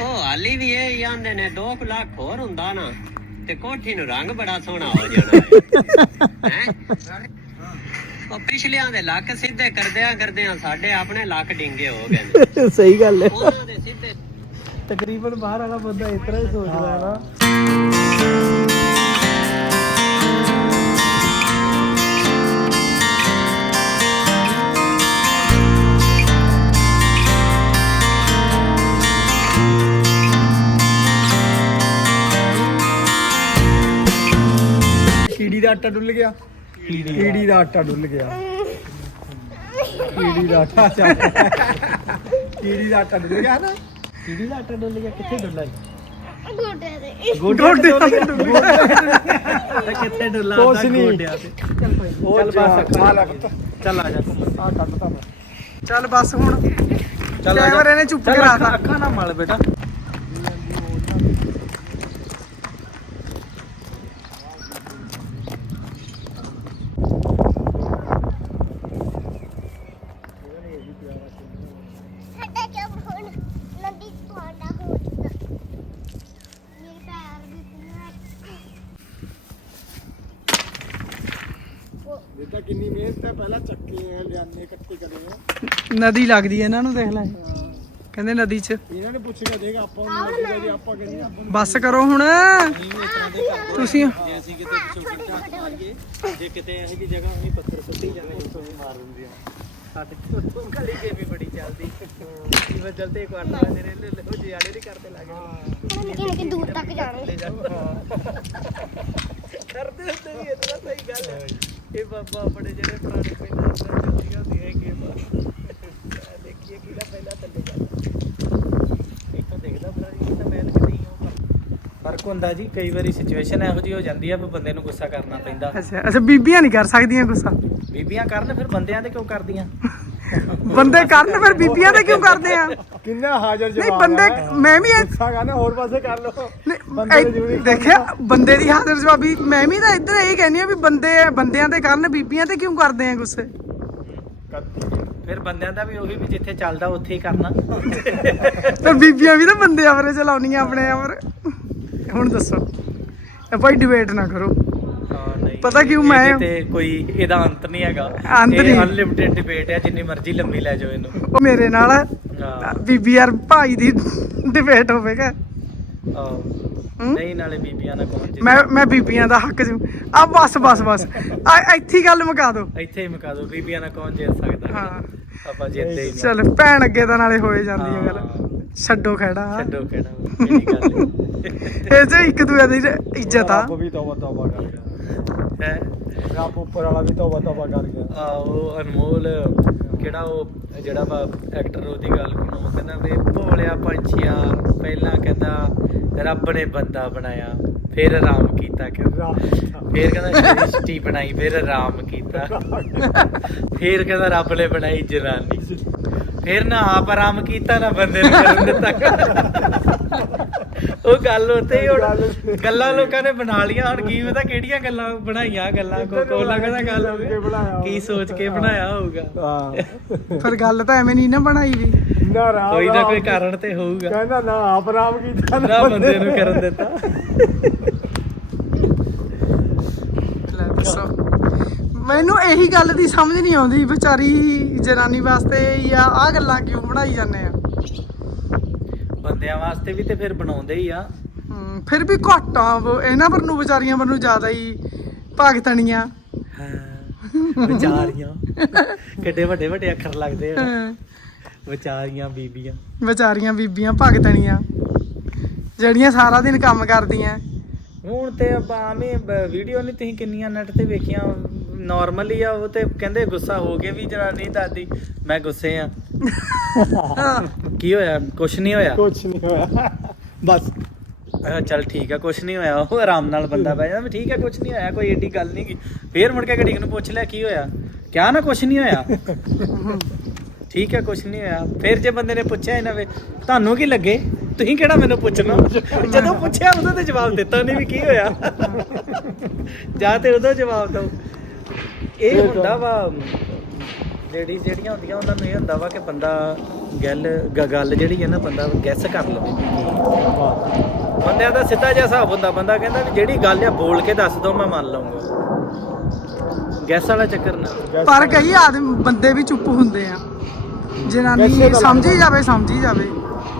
ਉਹ ਹਾਲੀ ਵੀ ਇਹ ਜਾਂਦੇ ਨੇ 2 ਲੱਖ ਹੋਰ ਹੁੰਦਾ ਨਾ ਤੇ ਕੋਠੀ ਨੂੰ ਰੰਗ ਬੜਾ ਸੋਹਣਾ ਹੋ ਜਾਣਾ। ਹੈ? ਉਹ ਪਿਛਲਿਆਂ ਦੇ ਲੱਕ ਸਿੱਧੇ ਕਰਦਿਆਂ ਕਰਦਿਆਂ ਸਾਡੇ ਆਪਣੇ ਲੱਕ ਡਿੰਗੇ ਹੋ ਗਏ ਨੇ। ਸਹੀ ਗੱਲ ਹੈ। ਉਹਨਾਂ ਦੇ ਸਿੱਧੇ ਤਕਰੀਬਨ ਬਾਹਰ ਵਾਲਾ ਬੰਦਾ ਇਸ ਤਰ੍ਹਾਂ ਹੀ ਸੋਚਦਾ ਹੈ ਨਾ। ਕੀੜੀ ਦਾ ਆਟਾ ਡੁੱਲ ਗਿਆ। ਕੀੜੀ ਦਾ ਆਟਾ ਡੁੱਲ ਗਿਆ। ਕੀੜੀ ਦਾ ਆਟਾ ਕੀੜੀ ਦਾ ਆਟਾ ਡੁੱਲ ਗਿਆ ਨਾ। ਕਿਹੜੀ ਦਾ ਆਟਾ ਡੁੱਲ ਗਿਆ ਕਿੱਥੇ ਡੁੱਲਾ ਗੋਡੇ ਦੇ। ਗੋਡੇ ਕਿੱਥੇ ਡੁੱਲਾ ਕੁਛ ਆਟਾ ਨਹੀਂ। ਗੋਡਿਆਂ ਤੇ? ਚੱਲ ਬਸ ਆ ਲੈ ਪੁੱਤ ਚੱਲ ਆ ਜਾ ਆ ਕੱਢਤਾ ਮੈਂ। ਚੱਲ ਬਸ ਹੁਣ। ਚੱਲ ਆ ਜਾ। ਕੈਮਰੇ ਨੇ ਚੁੱਪ ਚੱਲ ਕਰਾਤਾ। ਅੱਖਾਂ- ਅੱਖਾਂ ਨਾ ਮਲ ਬੇਟਾ ਇਹ ਤਾਂ ਕਿੰਨੀ ਮਿਹਨਤ ਹੈ ਪਹਿਲਾਂ ਲਿਆਨੇ ਇਕੱਠੇ ਕਰੇ ਆ। ਨਦੀ ਲੱਗਦੀ ਹੈ ਇਹਨਾਂ ਨੂੰ ਦੇਖ ਲੈ। ਕਹਿੰਦੇ ਨਦੀ 'ਚ। ਇਹਨਾਂ ਨੇ ਪੁੱਛ ਕੇ ਦੇਖ ਆਪਾਂ ਨੂੰ ਲੱਗੇਗਾ ਜੀ ਆਪਾਂ ਕਹਿੰਦੇ ਆਪਾਂ ਬੱਸ ਕਰੋ ਹੁਣ। ਤੁਸੀਂ ਜੇ ਅਸੀਂ ਕਿਤੇ ਪਿਛੋਕੜ ਝਾਕ ਮਾਰੀਏ ਜੇ ਕਿਤੇ ਇਹੋ ਜਿਹੀ ਜਗ੍ਹਾ ਹੋਣੀ ਪੱਥਰ ਸੁੱਟੀ ਜਾਂਦੇ ਉੱਥੋਂ ਵੀ ਮਾਰ ਦਿੰਦੇ ਆ। ਸਾਡੇ ਉੱਥੋਂ ਗਲੀ ਕੇ ਵੀ ਬੜੀ ਚੱਲਦੀ। ਜਿਵੇਂ ਜਲਦੀ ਕੁਆਟਰ ਦੇ ਰੇਲੇ ਲੋ ਜਿਆੜੇ ਨਹੀਂ ਕਰਦੇ ਲੱਗੇ ਨਿੱਕੇ ਨਿੱਕੇ ਦੂਰ ਤੱਕ ਜਾਣੇ। ਕਰਦੇ ਹੁੰਦੇ ਵੀ ਇਹ ਤਾਂ ਸਹੀ ਗੱਲ ਹੈ। ਇਹ ਬਾਬਾ ਆਪਣੇ ਜਿਹੜੇ ਪੁਰਾਣੇ ਪਿੰਡਾਂ ਦੇ ਚੱਲਦੀਆਂ ਹੁੰਦੀਆਂ ਗੇਮਾਂ ਦੇਖੀਏ ਕਿਹਦਾ ਪਹਿਲਾਂ ਥੱਲੇ ਜਾਂਦਾ। ਇੱਥੋਂ ਦੇਖਦਾ ਪਤਾ ਨਹੀਂ ਕਿਹਦਾ ਪਹਿਲ ਕਿ ਨਹੀਂ ਉਹ ਫ਼ਰਕ ਹੁੰਦਾ ਜੀ ਕਈ ਵਾਰੀ ਸਿਚੁਏਸ਼ਨ ਇਹੋ ਜਿਹੀ ਹੋ ਜਾਂਦੀ ਆ ਵੀ ਬੰਦੇ ਨੂੰ ਗੁੱਸਾ ਕਰਨਾ ਪੈਂਦਾ। ਅੱਛਾ ਅੱਛਾ ਬੀਬੀਆਂ ਨਹੀਂ ਕਰ ਸਕਦੀਆਂ ਗੁੱਸਾ? ਬੀਬੀਆਂ ਕਰਨ ਫਿਰ ਬੰਦਿਆਂ ਤੇ ਕਿਉਂ ਕਰਦੀਆਂ? ਬੰਦੇ ਕਰਨ ਫਿਰ ਬੀਬੀਆਂ ਤੇ ਕਿਉਂ ਕਰਦੇ ਆ? ਕਿੰਨਾ ਹਾਜ਼ਰ ਨਹੀਂ ਜਵਾਬ ਬੰਦੇ ਮੈਂ ਵੀ ਇਹ- ਗੁੱਸਾ ਕਰਨਾ ਹੋਰ ਪਾਸੇ ਕਰ ਲਓ। ਨਹੀਂ, ਦੇਖਿਆ ਬੰਦੇ ਦੀ ਹਾਜ਼ਰ ਜਵਾਬੀ ਮੈਂ ਵੀ ਤਾਂ ਇੱਧਰ ਇਹ ਕਹਿੰਦੀ ਆ ਵੀ ਬੰਦੇ ਬੰਦਿਆਂ ਤੇ ਕਰਨ ਬੀਬੀਆਂ ਤੇ ਕਿਉਂ ਕਰਦੇ ਆ ਗੁੱਸੇ? ਫਿਰ ਬੰਦਿਆਂ ਦਾ ਵੀ ਉਹੀ ਵੀ ਜਿੱਥੇ ਚੱਲਦਾ ਉੱਥੇ ਹੀ ਕਰਨਾ। ਤੇ ਬੀਬੀਆਂ ਵੀ ਤਾਂ ਬੰਦੇ ਆਵਰੇ ਚਲਾਉਣੀਆਂ ਆਪਣੇ ਆਵਰ। ਹੁਣ ਦੱਸੋ ਇਹ ਭਾਈ ਡਿਬੇਟ ਨਾ ਕਰੋ। ਹਾਂ ਨਹੀਂ ਪਤਾ ਕਿਉਂ ਮੈਂ- ਇਹਦੇ ਤੇ ਕੋਈ ਇਹਦਾ ਅੰਤ ਨਹੀਂ ਹੈਗਾ। ਅੰਤ ਨਹੀਂ। ਇਹ ਅਨਲਿਮਿਟਿਡ ਡਿਬੇਟ ਹੈ ਜਿੰਨੀ ਮਰਜ਼ੀ ਲੰਮੀ ਲੈ ਜਾਓ ਇਹਨੂੰ। ਉਹ ਮੇਰੇ ਨਾਲ ਹਾਂ। ਬੀਬੀ ਯਾਰ ਭਾਈ ਦੀ ਡਿਬੇਟ ਹੋਵੇਗਾ। ਆਹ, ਹੂੰ? ਨਹੀਂ ਨਾਲੇ ਬੀਬੀਆਂ ਨਾਲ ਕੌਣ ਜੀ ਮੈਂ ਮੈਂ ਬੀਬੀਆਂ ਦਾ ਹੱਕ ਜੂ ਆ ਬਸ ਬਸ ਬਸ। ਆ ਇੱਥੇ ਹੀ ਗੱਲ ਮੁਕਾ ਦੋ। ਇੱਥੇ ਹੀ ਮੁਕਾ ਦੋ ਬੀਬੀਆਂ ਨਾਲ ਕੌਣ ਜਿੱਤ ਸਕਦਾ? ਹਾਂ। ਆਪਾਂ ਜਿੱਤੇ ਹੀ ਚਲ ਭੈਣ ਅੱਗੇ ਤਾਂ ਨਾਲੇ ਹੋਏ ਜਾਂਦੀ ਹੈ ਗੱਲ। ਹਾਂ। ਛੱਡੋ ਖੜਾ। ਛੱਡੋ ਕਿਹੜਾ ਕਿਹੜੀ ਗੱਲ ਇਹ ਚ ਇੱਕ ਦੂਜੇ ਦੀ ਇੱਜ਼ਤ ਆ। ਰੱਬ ਵੀ ਤੌਬਾ ਤੌਬਾ ਕਰ ਗਿਆ। ਹੈ? ਰੱਬ ਉੱਪਰ ਵਾਲਾ ਵੀ ਤੌਬਾ ਤੌਬਾ ਕਰ ਗਿਆ। ਆ ਉਹ ਅਨਮੋਲ। ਕਿਹੜਾ ਉਹ ਜਿਹੜਾ ਵਾ ਐਕਟਰ ਉਹਦੀ ਗੱਲ ਉਹ ਕਹਿੰਦਾ ਵੇ ਭੋਲਿਆ ਪੰਛੀਆ ਪਹਿਲਾਂ ਕਹਿੰਦਾ ਰੱਬ ਨੇ ਬੰਦਾ ਬਣਾਇਆ ਫਿਰ ਆਰਾਮ ਕੀਤਾ ਕਹਿੰਦਾ ਫਿਰ ਕਹਿੰਦਾ ਸ੍ਰਿਸ਼ਟੀ ਬਣਾਈ ਫਿਰ ਆਰਾਮ ਕੀਤਾ। ਫਿਰ ਕਹਿੰਦਾ ਰੱਬ ਨੇ ਬਣਾਈ ਜਨਾਨੀ। ਫਿਰ ਨਾ ਆਪ ਆਰਾਮ ਕੀਤਾ ਨਾ ਬੰਦੇ ਨੂੰ ਕਰਨ ਦਿੱਤਾ। ਉਹ ਗੱਲ ਉੱਤੇ ਹੀ ਹੁਣ ਗੱਲਾਂ ਲੋਕਾਂ ਨੇ ਬਣਾ ਲੀਆਂ ਹੁਣ ਕੀ ਪਤਾ ਕਿਹੜੀਆਂ ਗੱਲਾਂ ਬਣਾਈਆਂ ਗੱਲਾਂ ਕੋਕੋ ਲੱਗਦਾ ਗੱਲ ਹੋਵੇ। ਕੀ ਸੋਚ ਕੇ ਬਣਾਇਆ ਹੋਊਗਾ। ਹਾਂ। ਫਿਰ ਗੱਲ ਤਾਂ ਐਵੇਂ ਨਹੀਂ ਨਾ ਬਣਾਈ ਵੀ। ਨਾ ਰਾਮ ਕੋਈ ਨਾ ਕੋਈ ਕਾਰਨ ਤੇ ਹੋਊਗਾ। ਕਹਿੰਦਾ ਨਾ ਆਪ ਰਾਮ ਕੀਤਾ ਨਾ ਬੰਦੇ ਨੂੰ ਕਰਨ ਦਿੱਤਾ। ਲੈ ਦੱਸੋ। ਮੈਨੂੰ ਇਹੀ ਗੱਲ ਦੀ ਸਮਝ ਨਹੀਂ ਆਉਂਦੀ ਵਿਚਾਰੀ ਜਨਾਨੀ ਵਾਸਤੇ ਜਾਂ ਆ ਗੱਲਾਂ ਕਿਉਂ ਬਣਾਈ ਜਾਂਦੇ ਆ? ਬੰਦਿਆਂ ਵਾਸਤੇ ਵੀ ਤੇ ਫਿਰ ਬਣਾਉਂਦੇ ਹੀ ਆ। ਹਮ, ਫਿਰ ਵੀ ਘੱਟ ਆ ਇਹਨਾਂ ਪਰ ਨੂੰ ਵਿਚਾਰੀਆਂ ਪਰ ਨੂੰ ਜ਼ਿਆਦਾ ਹੀ ਭਗਤਣੀਆਂ। ਵਿਚਾਰੀਆਂ। ਕਿੱਡੇ ਵੱਡੇ ਵੱਡੇ ਅੱਖਰ ਲੱਗਦੇ ਆ। ਹਾਂ, ਵਿਚਾਰੀਆਂ ਬੀਬੀਆਂ। ਵਿਚਾਰੀਆਂ ਬੀਬੀਆਂ ਭਗਤਣੀਆਂ ਜਿਹੜੀਆਂ ਸਾਰਾ ਦਿਨ ਕੰਮ ਕਰਦੀਆਂ। ਹੁਣ ਤੇ ਆਮੇ ਵੀਡੀਓ ਨਹੀਂ ਤੁਸੀਂ ਕਿੰਨੀਆਂ ਨੈਟ ਤੇ ਵੇਖੀਆਂ। ਨਾਰਮਲ ਹੀ ਆ ਉਹ ਤੇ ਕਹਿੰਦੇ ਗੁੱਸਾ ਹੋ ਕੇ ਵੀ ਜਨਾਨੀ ਦਾਦੀ ਮੈਂ ਗੁੱਸੇ ਆ। ਕੀ ਹੋਇਆ? ਕੁਛ ਨਹੀਂ ਹੋਇਆ? ਕੁਛ ਨਹੀਂ ਹੋਇਆ। ਬਸ। ਅਹ ਚੱਲ ਠੀਕ ਆ ਕੁਛ ਨਹੀਂ ਹੋਇਆ। ਉਹ ਆਰਾਮ ਨਾਲ ਬੰਦਾ ਬਹਿ ਜਾਂਦਾ। ਵੀ ਠੀਕ ਆ ਕੁਛ ਨਹੀਂ ਹੋਇਆ ਕੋਈ ਏਡੀ ਗੱਲ ਨਹੀਂ ਗੀ। ਫੇਰ ਮੁੜ ਕੇ ਘੜੀ ਨੂੰ ਪੁੱਛ ਲਿਆ ਕੀ ਹੋਇਆ? ਕਿਆ ਨਾ ਕੁਛ ਨਹੀਂ ਹੋਇਆ? ਠੀਕ ਹੈ ਕੁਛ ਨਹੀਂ ਹੋਇਆ। ਫਿਰ ਜੇ ਬੰਦੇ ਨੇ ਪੁੱਛਿਆ ਇਹਨਾਂ ਵੇ ਤੁਹਾਨੂੰ ਕੀ ਲੱਗੇ? ਤੁਸੀਂ ਕਿਹੜਾ ਮੈਨੂੰ ਪੁੱਛਣਾ? ਜਦੋਂ ਪੁੱਛਿਆ ਉਦੋਂ ਤੇ ਜਵਾਬ ਦਿੱਤਾ ਨਹੀਂ ਵੀ ਕੀ ਹੋਇਆ? ਜਾਂ ਤੇ ਉਦੋਂ ਜਵਾਬ ਦਿਓ। ਇਹ ਹੁੰਦਾ ਵਾ ਲੇਡੀਜ਼ ਜਿਹੜੀਆਂ ਹੁੰਦੀਆਂ ਉਹਨਾਂ ਨੂੰ ਇਹ ਹੁੰਦਾ ਵਾ ਕਿ ਬੰਦਾ ਗੱਲ ਗ- ਗੱਲ ਜਿਹੜੀ ਹੈ ਨਾ ਬੰਦਾ ਗੈਸ ਕਰ ਲਵੇ। ਵੀ ਕੀ ਹੈ। ਬੰਦਿਆਂ ਦਾ ਸਿੱਧਾ ਜਿਹਾ ਹਿਸਾਬ ਹੁੰਦਾ ਬੰਦਾ ਕਹਿੰਦਾ ਵੀ ਜਿਹੜੀ ਗੱਲ ਆ ਬੋਲ ਕੇ ਦੱਸ ਦੋ ਮੈਂ ਮੰਨ ਲਵਾਂਗਾ ਗੈਸ ਵਾਲਾ ਚੱਕਰ ਨਾ। ਪਰ ਕਈ ਆਦਮੀ ਬੰਦੇ ਵੀ ਚੁੱਪ ਹੁੰਦੇ ਆ। ਜਨਾਨੀ ਸਮਝੀ ਜਾਵੇ ਸਮਝੀ ਜਾਵੇ।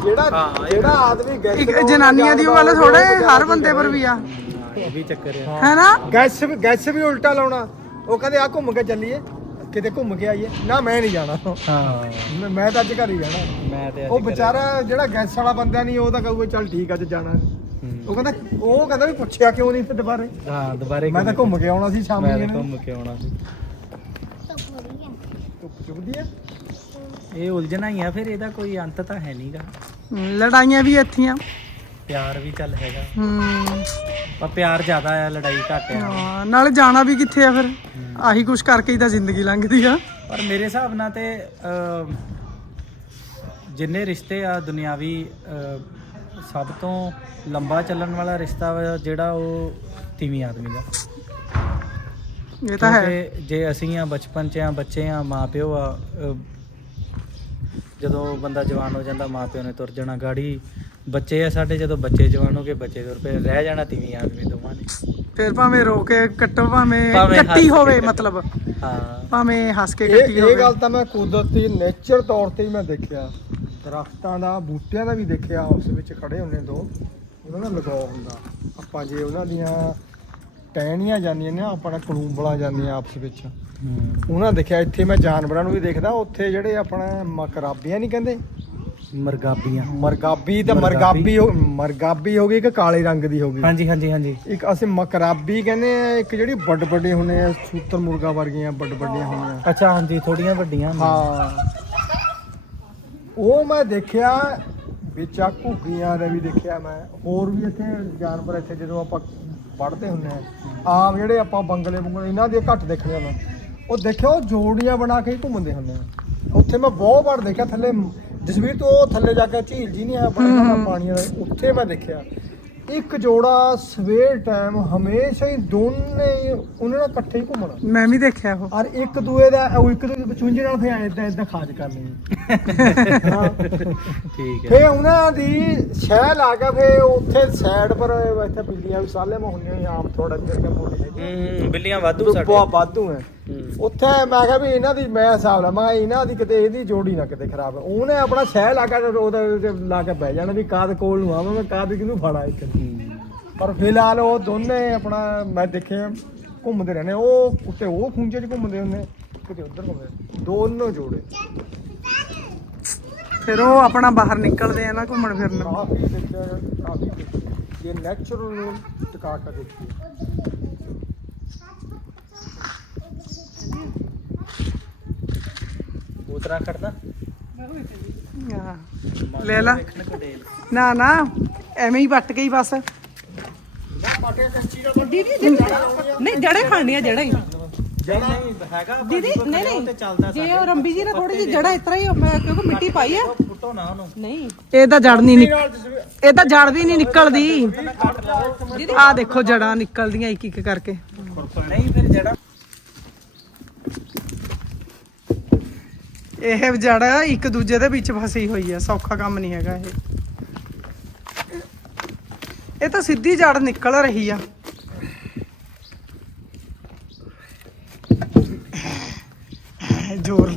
ਜਿਹੜਾ ਹਾਂ, ਇਹ ਜਿਹੜਾ ਆਦਮੀ ਗੈਸ ਇੱਕ ਜਨਾਨੀਆਂ ਦੀ ਗੱਲ ਥੋੜੇ ਹਰ ਬੰਦੇ ਪਰ ਵੀ ਆ। ਇਹ ਵੀ ਚੱਕਰ ਆ ਹੈਨਾ? ਗੈਸ ਵੀ ਗੈਸ ਵੀ ਉਲਟਾ ਲਾਉਣਾ। ਉਹ ਕਹਿੰਦੇ ਆ ਘੁੰਮ ਕੇ ਚੱਲੀਏ। ਕਿਤੇ ਘੁੰਮ ਕੇ ਆਈਏ। ਨਾ ਮੈਂ ਨਹੀਂ ਜਾਣਾ। ਹਾਂ। ਮੈਂ- ਮੈਂ ਤਾਂ ਅੱਜ ਘਰ ਹੀ ਜਾਣਾ। ਮੈਂ ਤੇ ਅੱਜ ਉਹ ਘਰੇ- ਵਿਚਾਰਾ ਜਿਹੜਾ ਗੈਸ ਵਾਲਾ ਬੰਦਾ ਨਹੀਂ ਉਹ ਤਾਂ ਕਹੂਗਾ ਚੱਲ ਠੀਕ ਆ ਅੱਜ ਜਾਣਾ ਹੂੰ। ਉਹ ਕਹਿੰਦਾ ਉਹ ਕਹਿੰਦਾ ਵੀ ਪੁੱਛਿਆ ਕਿਉਂ ਨਹੀਂ ਫਿਰ ਦੁਬਾਰੇ? ਹਾਂ ਦੁਬਾਰੇ ਮੈਂ ਤਾਂ ਘੁੰਮ ਕੇ ਆਉਣਾ ਸੀ ਸ਼ਾਮੀ ਮੈਂ ਤਾਂ ਇਹਨੂੰ। ਘੁੰਮ ਕੇ ਆਉਣਾ ਸੀ। ਧੁੱਪ ਚੁੱਭਦੀ ਆ ਇਹ ਉਲਝਣਾ ਹੀ ਆ ਫਿਰ ਇਹਦਾ ਕੋਈ ਅੰਤ ਤਾਂ ਹੈ ਨਹੀਂਗਾ ਲੜਾਈਆਂ ਵੀ ਇੱਥੀਆਂ ਪਿਆਰ ਵੀ ਚੱਲ ਹੈਗਾ। ਹੂੰ। ਪਰ ਪਿਆਰ ਜ਼ਿਆਦਾ ਆ ਲੜਾਈ ਘੱਟ ਆ। ਹਾਂ, ਨਾਲੇ ਜਾਣਾ ਵੀ ਕਿੱਥੇ ਆ ਫਿਰ? ਆਹੀ ਕੁਛ ਕਰਕੇ ਹੀ ਤਾਂ ਜ਼ਿੰਦਗੀ ਲੰਘਦੀ ਆ। ਪਰ ਮੇਰੇ ਹਿਸਾਬ ਨਾਲ ਤੇ ਅਹ, ਜਿੰਨੇ ਰਿਸ਼ਤੇ ਆ ਦੁਨਿਆਵੀ ਅਹ, ਸਭ ਤੋਂ ਲੰਬਾ ਚੱਲਣ ਵਾਲਾ ਰਿਸ਼ਤਾ ਵਾ ਜਿਹੜਾ ਉਹ ਤੀਵੀਂ ਆਦਮੀ ਦਾ। ਇਹ ਤਾਂ ਹੈ। ਕਿਉਂਕਿ ਜੇ ਅਸੀਂ ਆ ਬਚਪਨ ਚ ਆ ਬੱਚੇ ਆ ਮਾਪਿਓ ਆ ਅਹ, ਜਦੋਂ ਬੰਦਾ ਜਵਾਨ ਹੋ ਜਾਂਦਾ ਮਾਪਿਓ ਨੇ ਤੁਰ ਜਾਣਾ ਗਾੜੀ ਬੱਚੇ ਆ ਸਾਡੇ ਜਦੋਂ ਬੱਚੇ ਜਵਾਨ ਹੋ ਗਏ ਬੱਚੇ ਤੁਰ ਪਏ ਰਹਿ ਜਾਣਾ ਤੀਵੀਂ ਆਦਮੀ ਦੋਵਾਂ ਨੇ। ਫਿਰ ਭਾਵੇਂ ਰੋ ਕੇ ਕੱਟੋ ਭਾਵੇਂ ਭਾਵੇਂ ਹੱਸ ਕੱਟੀ ਕੇ ਹੋਵੇ ਕੱਟੋ। ਮਤਲਬ ਹਾਂ। ਭਾਵੇਂ ਹੱਸ ਕੇ ਇਹ ਕੱਟੀ ਇਹ ਹੋਵੇ। ਗੱਲ ਤਾਂ ਮੈਂ ਕੁਦਰਤੀ ਨੇਚਰ ਤੌਰ ਤੇ ਹੀ ਮੈਂ ਦੇਖਿਆ। ਦਰਖਤਾਂ ਦਾ ਬੂਟਿਆਂ ਦਾ ਵੀ ਦੇਖਿਆ ਆਪਸ ਵਿੱਚ ਖੜੇ ਹੁੰਨੇ ਦੋ। ਉਹਨਾਂ ਦਾ ਲਗਾਅ ਹੁੰਦਾ। ਆਪਾਂ ਜੇ ਉਹਨਾਂ ਦੀਆਂ ਟਹਿਣੀਆਂ ਜਾਂਦੀਆਂ ਨੇ ਆਪਣਾ ਕਲੂੰਬਲਾਂ ਜਾਂਦੀਆਂ ਆਪਸ ਵਿੱਚ। ਉਹਨਾਂ ਦੇਖਿਆ ਇੱਥੇ ਮੈਂ ਜਾਨਵਰਾਂ ਨੂੰ ਵੀ ਦੇਖਦਾ ਉੱਥੇ ਜਿਹੜੇ ਆਪਣਾ ਮਕਰਾਬੀਆਂ ਨਹੀਂ ਕਹਿੰਦੇ? ਮਰਗਾਬੀਆਂ। ਮਰਗਾਬੀ ਤਾਂ ਮਰਗਾਬੀ। ਮਰਗਾਬੀ ਹੋ ਮਰਗਾਬੀ ਹੋ ਗਈ ਇੱਕ ਕਾਲੇ ਰੰਗ ਦੀ ਹੋ ਗਈ? ਹਾਂਜੀ ਹਾਂਜੀ ਹਾਂਜੀ। ਇੱਕ ਅਸੀਂ ਮਕਰਾਬੀ ਕਹਿੰਦੇ ਆ ਇੱਕ ਜਿਹੜੀ ਵੱਡ ਵੱਡੇ ਹੁੰਦੇ ਆ ਸੂਤਰ ਮੁਰਗਾ ਵਰਗੀਆਂ ਵੱਡ ਵੱਡੀਆਂ ਹੁੰਦੀਆਂ। ਅੱਛਾ ਹਾਂਜੀ ਥੋੜੀਆਂ ਵੱਡੀਆਂ। ਹਾਂ। ਉਹ ਮੈਂ ਦੇਖਿਆ ਵਿੱਚ ਆ ਘੁੱਗੀਆਂ ਦਾ ਵੀ ਦੇਖਿਆ ਮੈਂ। ਹੋਰ ਵੀ ਇੱਥੇ ਜਾਨਵਰ ਇੱਥੇ ਜਦੋਂ ਆਪਾਂ ਪੜਦੇ ਹੁੰਨੇ ਆ ਆਮ ਜਿਹੜੇ ਆਪਾਂ ਬੰਗਲੇ ਬੰਗਲੇ ਇਹਨਾਂ ਦੇ ਘੱਟ ਦੇਖਣੇ ਉਹਨਾਂ ਉਹ ਦੇਖਿਆ ਉਹ ਜੋੜੀਆਂ ਬਣਾ ਕੇ ਹੀ ਘੁੰਮਦੇ ਹੁੰਦੇ ਆ। ਉੱਥੇ ਮੈਂ ਬਹੁਤ ਵਾਰ ਦੇਖਿਆ ਥੱਲੇ ਜਸਵੀਰ ਤੋਂ ਉਹ ਥੱਲੇ ਜਾ ਕੇ ਝੀਲ ਜੀ ਨਹੀਂ ਆ ਆਪਣਾ ਪਾਣੀ ਵਾਲਾ ਉੱਥੇ ਮੈਂ ਦੇਖਿਆ। ਇੱਕ ਜੋੜਾ ਸਵੇਰ ਟਾਈਮ ਹਮੇਸ਼ਾ ਹੀ ਦੋਨੇ ਹੀ ਉਹਨਾਂ ਨਾਲ ਇਕੱਠੇ ਹੀ ਘੁੰਮਣਾ। ਮੈਂ ਵੀ ਦੇਖਿਆ ਉਹ। ਔਰ ਇੱਕ ਦੂਏ ਦਾ ਉਹ ਇੱਕ ਦੂਜੇ ਬਚੁੰਝੇ ਨਾਲ ਫੇ ਇਦਾਂ ਇਦਾਂ ਖਾਜ ਕਰਨੀ। ਹਾਂ। ਠੀਕ ਹੈ। ਫੇ ਉਹਨਾਂ ਦੀ ਸ਼ਹਿ ਲਾ ਕੇ ਫੇ ਉੱਥੇ ਸਾਈਡ ਪਰ ਇੱਥੇ ਬਿੱਲੀਆਂ ਵੀ ਸਾਲੇ ਮਾ ਹੁੰਦੀਆਂ ਆਮ ਥੋੜਾ ਜਿਹਾ ਕਿ ਮੋਟੀ ਹੈਗੀ ਹੂੰ ਬਿੱਲੀਆਂ ਵਾਧੂ ਸਾਡੇ। ਬਹੁਤ ਵਾਧੂ ਹੂੰ। ਉੱਥੇ ਮੈਂ ਕਿਹਾ ਵੀ ਇਹਨਾਂ ਦੀ ਮੈਂ ਹਿਸਾਬ ਲਾ ਮੈਂ ਇਹਨਾਂ ਦੀ ਕਿਤੇ ਇਹਦੀ ਜੋੜੀ ਨਾ ਕਿਤੇ ਖਰਾਬ ਉਹਨੇ ਆਪਣਾ ਸ਼ਹਿ ਲਾ ਕੇ ਉਹਦੇ ਲਾ ਕੇ ਬਹਿ ਜਾਣਾ ਵੀ ਕਾਦ ਕੋਲ ਨੂੰ ਆਵਾਂ ਮੈਂ ਕਾਦ ਕਿਹਨੂੰ ਫੜਾ ਇੱਕ ਪਰ ਫਿਲਹਾਲ ਉਹ ਦੋਨੇ ਆਪਣਾ ਮੈਂ ਦੇਖਿਆ ਘੁੰਮਦੇ ਰਹਿੰਦੇ ਉਹ ਉੱਤੇ ਉਹ ਖੁੰਝੇ 'ਚ ਘੁੰਮਦੇ ਹੁੰਦੇ ਕਿਤੇ ਉੱਧਰ ਘੁੰਮਦੇ। ਦੋਨੋਂ ਜੋੜੇ। ਫਿਰ ਉਹ ਆਪਣਾ ਬਾਹਰ ਨਿਕਲਦੇ ਆ ਨਾ ਘੁੰਮਣ ਫਿਰਨ। ਕਾਫੀ ਦੇਖਿਆ ਕਾਫੀ ਦੇਖਿਆ। ਇਹ ਨੈਚੁਰਲ ਨੂੰ ਟਿਕਾ ਕੇ ਦੇਖੀ ਉਤਰਾ ਕੱਢਦਾ ਹਾਂ। ਲੈ ਨਾ ਨਾ ਐਵੇਂ ਹੀ ਵੱਟ ਗਈ ਬਸ। ਦੀਦੀ ਨਹੀਂ ਜੜੇ ਖਾਣੀਆਂ ਜੜਾ ਹੀ। ਨਹੀਂ ਨਹੀਂ ਹੈਗਾ ਦੀਦੀ ਨਹੀਂ ਤੇ ਨਹੀਂ। ਚੱਲਦਾ ਜੇ ਉਹ ਰੰਬੀ ਜੀ ਨੇ ਥੋੜੀ ਜਿਹੀ ਜੜਾ ਇਤਰਾ ਹੀ ਮੈਂ- ਕਿਉਂਕਿ ਮਿੱਟੀ ਪਾਈ ਆ। ਫੁੱਟੋ ਨਾ ਉਹਨੂੰ। ਨਹੀਂ। ਇਹ ਤਾਂ ਜੜ ਨਹੀਂ ਇਹ ਤਾਂ ਜੜ ਵੀ ਨਹੀਂ ਨਿਕਲਦੀ। ਆ ਦੇਖੋ ਜੜਾਂ ਨਿਕਲਦੀਆਂ ਇੱਕ ਇੱਕ ਕਰਕੇ। ਨਹੀਂ ਫਿਰ ਜੜਾ ਇਹ ਜੜ ਇੱਕ ਦੂਜੇ ਦੇ ਵਿੱਚ ਫਸੀ ਹੋਈ ਹੈ ਸੌਖਾ ਕੰਮ ਨਹੀਂ ਹੈਗਾ ਇਹ। ਇਹ ਤਾਂ ਸਿੱਧੀ ਜੜ ਨਿਕਲ ਰਹੀ ਆ। ਜ਼ੋਰ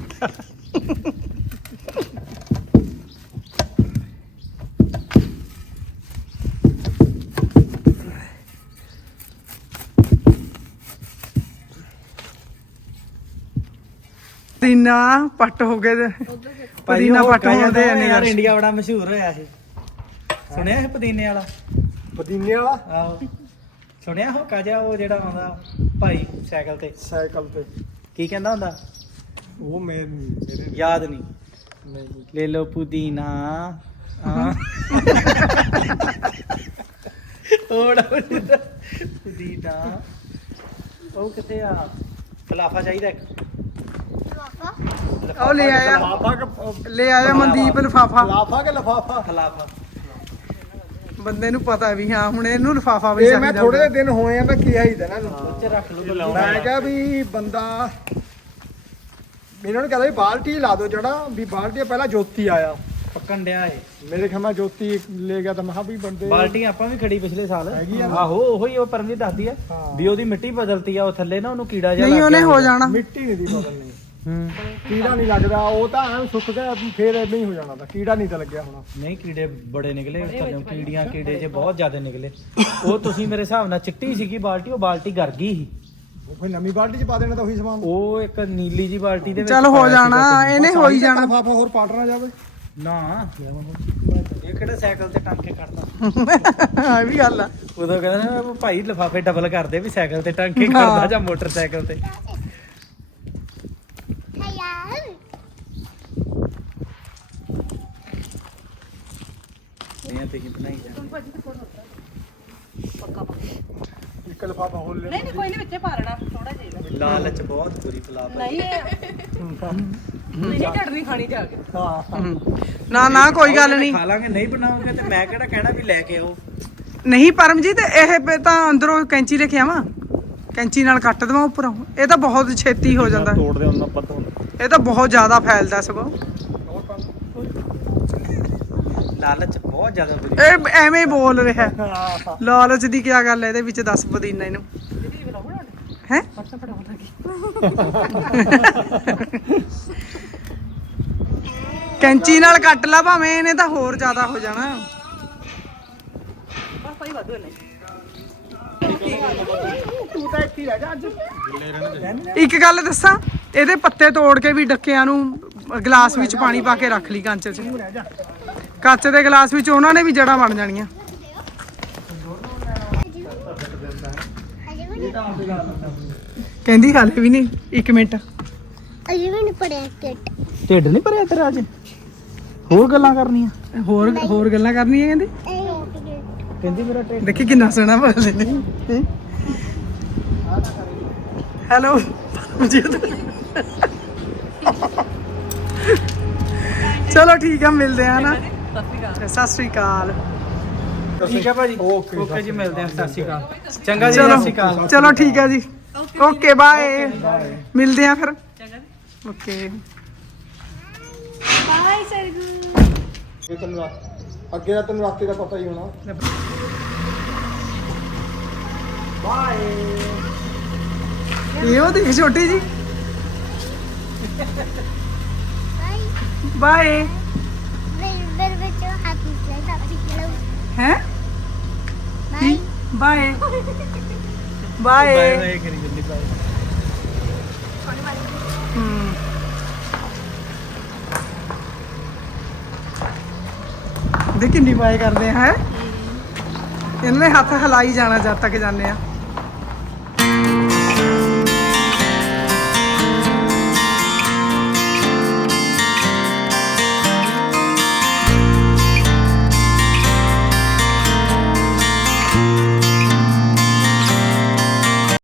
ਪਦੀਨਾ ਪੱਟ ਹੋ ਗਏ ਪਦੀਨਾ ਪੱਟ ਹੋਦੇ ਯਾਰ ਨੇ ਇੰਡੀਆ ਬੜਾ ਮਸ਼ਹੂਰ ਹੋਇਆ ਇਹ। ਸੁਣਿਆ ਇਹ ਪੁਦੀਨੇ ਵਾਲਾ? ਪਦੀਨੇ ਵਾਲਾ? ਆਹੋ। ਸੁਣਿਆ ਹੋ ਕਾਜਾ ਉਹ ਜਿਹੜਾ ਆਉਂਦਾ ਭਾਈ ਸਾਈਕਲ ਤੇ? ਸਾਈਕਲ ਤੇ। ਕੀ ਕਹਿੰਦਾ ਹੁੰਦਾ? ਉਹ ਮੈਂ ਮੇਰੇ ਯਾਦ ਨਹੀਂ। ਲੈ ਲੋ ਪੁਦੀਨਾ। ਹਾਂ। ਥੋੜਾ ਪੁਦੀਨਾ। ਉਹ ਕਿੱਥੇ ਆ? ਖਲਾਫਾ ਚਾਹੀਦਾ ਇੱਕ। ਉਹ ਲੈ ਆਇਆ। ਲਫਾਫਾ ਕਿ ਲੈ ਆਇਆ ਮਨਦੀਪ ਲਿਫਾਫਾ? ਲਫਾਫਾ। ਕਿ ਲਫਾਫਾ? ਖਲਾਫਾ। ਬੰਦੇ ਨੂੰ ਪਤਾ ਵੀ ਹਾਂ ਹੁਣ ਇਹਨੂੰ ਲਿਫਾਫਾ ਵੀ ਇਹ ਮੈਂ ਚਾਹੀਦਾ ਥੋੜੇ ਜਿਹੇ ਦਿਨ ਹੋਏ ਆ ਮੈਂ ਕਿਹਾ ਹੀ ਦੇਣਾ ਇਹਨੂੰ। ਉੱਚ ਰੱਖ ਲਓ ਮੈਂ ਕਿਹਾ ਵੀ ਬੰਦਾ ਇਹਨਾਂ ਨੂੰ ਕਹਿੰਦਾ ਵੀ ਬਾਲਟੀ ਲਾ ਦਿਓ ਜੜਾ ਵੀ ਬਾਲਟੀ ਪਹਿਲਾਂ ਜੋਤੀ ਆਇਆ। ਪੱਕਣ ਡਿਆ ਏ ਮੇਰੇ ਖਿਆਲ ਨਾਲ ਜੋਤੀ ਲੈ ਗਿਆ ਤਾਂ ਮੈਂ ਕਿਹਾ ਵੀ ਬੰਦੇ ਬਾਲਟੀ ਆਪਾਂ ਵੀ ਖੜੀ ਪਿਛਲੇ ਸਾਲ। ਹੈਗੀ ਆ ਨਾ? ਆਹੋ ਉਹੀ ਉਹ ਪਰਮਜੀਤ ਦੱਸਦੀ ਆ ਹਾਂ। ਵੀ ਉਹਦੀ ਮਿੱਟੀ ਬਦਲਤੀ ਆ ਉਹ ਥੱਲੇ ਨਾ ਉਹਨੂੰ ਕੀੜਾ ਜਿਹਾ ਨਹੀਂ ਉਹਨੇ ਹੋ ਜਾਣਾ। ਮਿੱਟੀ ਨਹੀਂ ਦੀ ਬਦਲਣੀ। ਹੂੰ ਕੀੜਾ ਨਹੀਂ ਲੱਗਦਾ ਉਹ ਤਾਂ ਐਂ ਸੁੱਕ ਗਿਆ ਫੇਰ ਐਵੇਂ ਹੀ ਹੋ ਜਾਣਾ ਤਾਂ ਕੀੜਾ ਨਹੀਂ ਤਾਂ ਲੱਗਿਆ ਹੋਣਾ। ਨਹੀਂ ਕੀੜੇ ਬੜੇ ਨਿਕਲੇ ਥੱਲੇ ਕੀੜੀਆਂ ਕੀੜੇ ਜੇ ਬਹੁਤ ਜ਼ਿਆਦਾ ਨਿਕਲੇ। ਉਹ ਤੁਸੀਂ ਮੇਰੇ ਹਿਸਾਬ ਨਾਲ ਚਿੱਟੀ ਸੀਗੀ ਬਾਲਟੀ ਉਹ ਬਾਲਟੀ ਗਰ ਗਈ ਸੀ। ਉਹ ਫਿਰ ਨਵੀਂ ਬਾਲਟੀ 'ਚ ਪਾ ਦੇਣਾ ਤਾਂ ਉਹੀ ਸਮਾਨ। ਉਹ ਇੱਕ ਨੀਲੀ ਜੀ ਬਾਲਟੀ ਦੇ ਵਿੱਚ ਚੱਲ ਹੋ ਪਾਇਆ ਸੀਗਾ ਜਾਣਾ। ਇਹਨੇ ਹੋ ਹੀ ਜਾਣਾ। ਲਫਾਫਾ ਹੋਰ ਪਾਟ ਨਾ ਜਾਵੇ। ਨਾ। ਇਹ ਕਿਹੜਾ ਸਾਈਕਲ ਤੇ ਟੰਗ ਕੇ ਕੱਢਦਾ ਆ ਵੀ ਗੱਲ ਆ। ਉਦੋਂ ਕਹਿੰਦਾ ਨਾ ਭਾਈ ਲਿਫਾਫੇ ਡਬਲ ਕਰਦੇ ਵੀ ਸਾਈਕਲ ਤੇ ਟੰਗ ਕੇ ਕਰਦਾ ਜਾਂ ਮੋਟਰਸਾਈਕਲ ਤੇ ਯਾਰ ਇਹ ਤੇ ਹੀ ਬਣਾਈ ਜਾਂਦੇ ਇੱਕ ਲਫਾਫਾ ਹੋਰ ਲੈ ਨਹੀਂ ਨਹੀਂ ਕੋਈ ਨਹੀਂ ਵਿੱਚੇ ਪਾ ਲੈਣਾ ਥੋੜਾ ਜਿਹਾ ਲਾਲਚ ਬਹੁਤ ਬੁਰੀ ਫਲਾਪ ਹੈ। ਨਹੀਂ ਨਹੀਂ ਚੜਨੀ ਖਾਣੀ ਜਾ ਕੇ। ਹਾਂ। ਨਾ ਨਾ ਕੋਈ ਗੱਲ ਨਹੀਂ। ਖਾ ਲਾਂਗੇ ਨਹੀਂ ਬਣਾਓਗੇ ਤੇ ਮੈਂ ਕਿਹੜਾ ਕਹਿਣਾ ਵੀ ਲੈ ਕੇ ਆਓ। ਨਹੀਂ ਪਰਮਜੀਤ ਇਹ ਪੇ ਤਾਂ ਅੰਦਰੋਂ ਕੈਂਚੀ ਲੈ ਕੇ ਆਵਾਂ? ਕੈਂਚੀ ਨਾਲ ਕੱਟ ਦੇਵਾਂ ਉੱਪਰੋਂ? ਇਹ ਤਾਂ ਬਹੁਤ ਛੇਤੀ ਹੋ ਜਾਂਦਾ। ਤੋੜਦੇ ਉਹਨਾਂ ਪਤਾ ਹੁੰਦਾ। ਇਹ ਤਾਂ ਬਹੁਤ ਜ਼ਿਆਦਾ ਫੈਲਦਾ ਸਗੋਂ। ਲਾਲਚ ਬਹੁਤ ਜ਼ਿਆਦਾ ਬੁਰੀ ਇਹ ਐਵੇਂ ਹੀ ਬੋਲ ਰਿਹਾ। ਹੈ। ਲਾਲਚ ਦੀ ਕੀ ਗੱਲ ਹੈ ਇਹਦੇ ਵਿੱਚ ਦੱਸ ਪਦੀਨਾ ਇਹਨੂੰ। ਹੈ? ਕੈਂਚੀ ਨਾਲ ਕੱਟ ਲਾ ਭਾਵੇਂ ਇਹਨੇ ਤਾਂ ਹੋਰ ਜ਼ਿਆਦਾ ਹੋ ਜਾਣਾ। ਇੱਕ ਗੱਲ ਦੱਸਾਂ ਇਹਦੇ ਪੱਤੇ ਤੋੜ ਕੇ ਵੀ ਡੱਕਿਆਂ ਨੂੰ ਗਲਾਸ ਵਿੱਚ ਪਾਣੀ ਪਾ ਕੇ ਰੱਖ ਲਈ ਕੰਚ 'ਚ। ਕੱਚ ਦੇ ਗਲਾਸ ਵਿੱਚ ਉਹਨਾਂ ਨੇ ਵੀ ਜੜਾਂ ਬਣ ਜਾਣੀਆਂ। ਕਹਿੰਦੀ ਹਾਲੇ ਵੀ ਨਹੀਂ 1 ਮਿੰਟ। ਅਜੇ ਵੀ ਨਹੀਂ ਪੜਿਆ ਕਿਟ ਢਿੱਡ ਨਹੀਂ ਭਰਿਆ ਤੇਰਾ ਅੱਜ? ਹੋਰ ਗੱਲਾਂ ਕਰਨੀਆਂ? ਹੋਰ ਹੋਰ ਗੱਲਾਂ ਕਰਨੀਆਂ ਕਹਿੰਦੀ? ਕਹਿੰਦੀ ਮੇਰਾ ਢਿੱਡ ਦੇਖੀ ਕਿੰਨਾ ਸੋਹਣਾ ਬੋਲਦੇ ਨੇ ਹੈਲੋ। ਚਲੋ ਠੀਕ ਆ ਮਿਲਦੇ ਆ ਨਾ ਸਤਿ ਸ੍ਰੀ ਅਕਾਲ। ਠੀਕ ਹੈ ਭਾਜੀ। ਓਕੇ, ਓਕੇ ਜੀ ਮਿਲਦੇ ਹਾਂ ਸਤਿ ਸ਼੍ਰੀ ਅਕਾਲ। ਚੰਗਾ ਜੀ ਚਲੋ ਸਤਿ ਸ਼੍ਰੀ ਅਕਾਲ। ਚਲੋ ਠੀਕ ਆ ਜੀ। Okay bye. ਮਿਲਦੇ ਆ ਫਿਰ। ਓਕੇ। ਬਾਏ ਸਰਗੂ ਇਹ ਤੈਨੂੰ ਰਾ- ਅੱਗੇ ਦਾ ਤੈਨੂੰ ਰਾਸਤੇ ਦਾ ਪਤਾ ਹੀ ਹੋਣਾ। ਇਹ ਉਹ ਦੇਖ ਛੋਟੀ ਜੀ। ਬਾਏ ਬਾਏ ਮੇਰੇ ਮੇਰੇ ਵਿੱਚ ਹੈਪੀ ਫਲਾਈਟ ਆਪੀ ਚਲੋ ਹੈ? Bye. Bye. Bye. Bye bye ਕਰੀ ਜਲਦੀ ਬਾਏ। ਹਮ। ਦੇਖ ਕਿੰਨੀ ਬਾਏ ਕਰਦੇ ਆ ਹੈ? ਇਹਨਾਂ ਨੇ ਹੱਥ ਹਿਲਾਈ ਜਾਣਾ ਜਦ ਤੱਕ ਜਾਂਦੇ ਆ।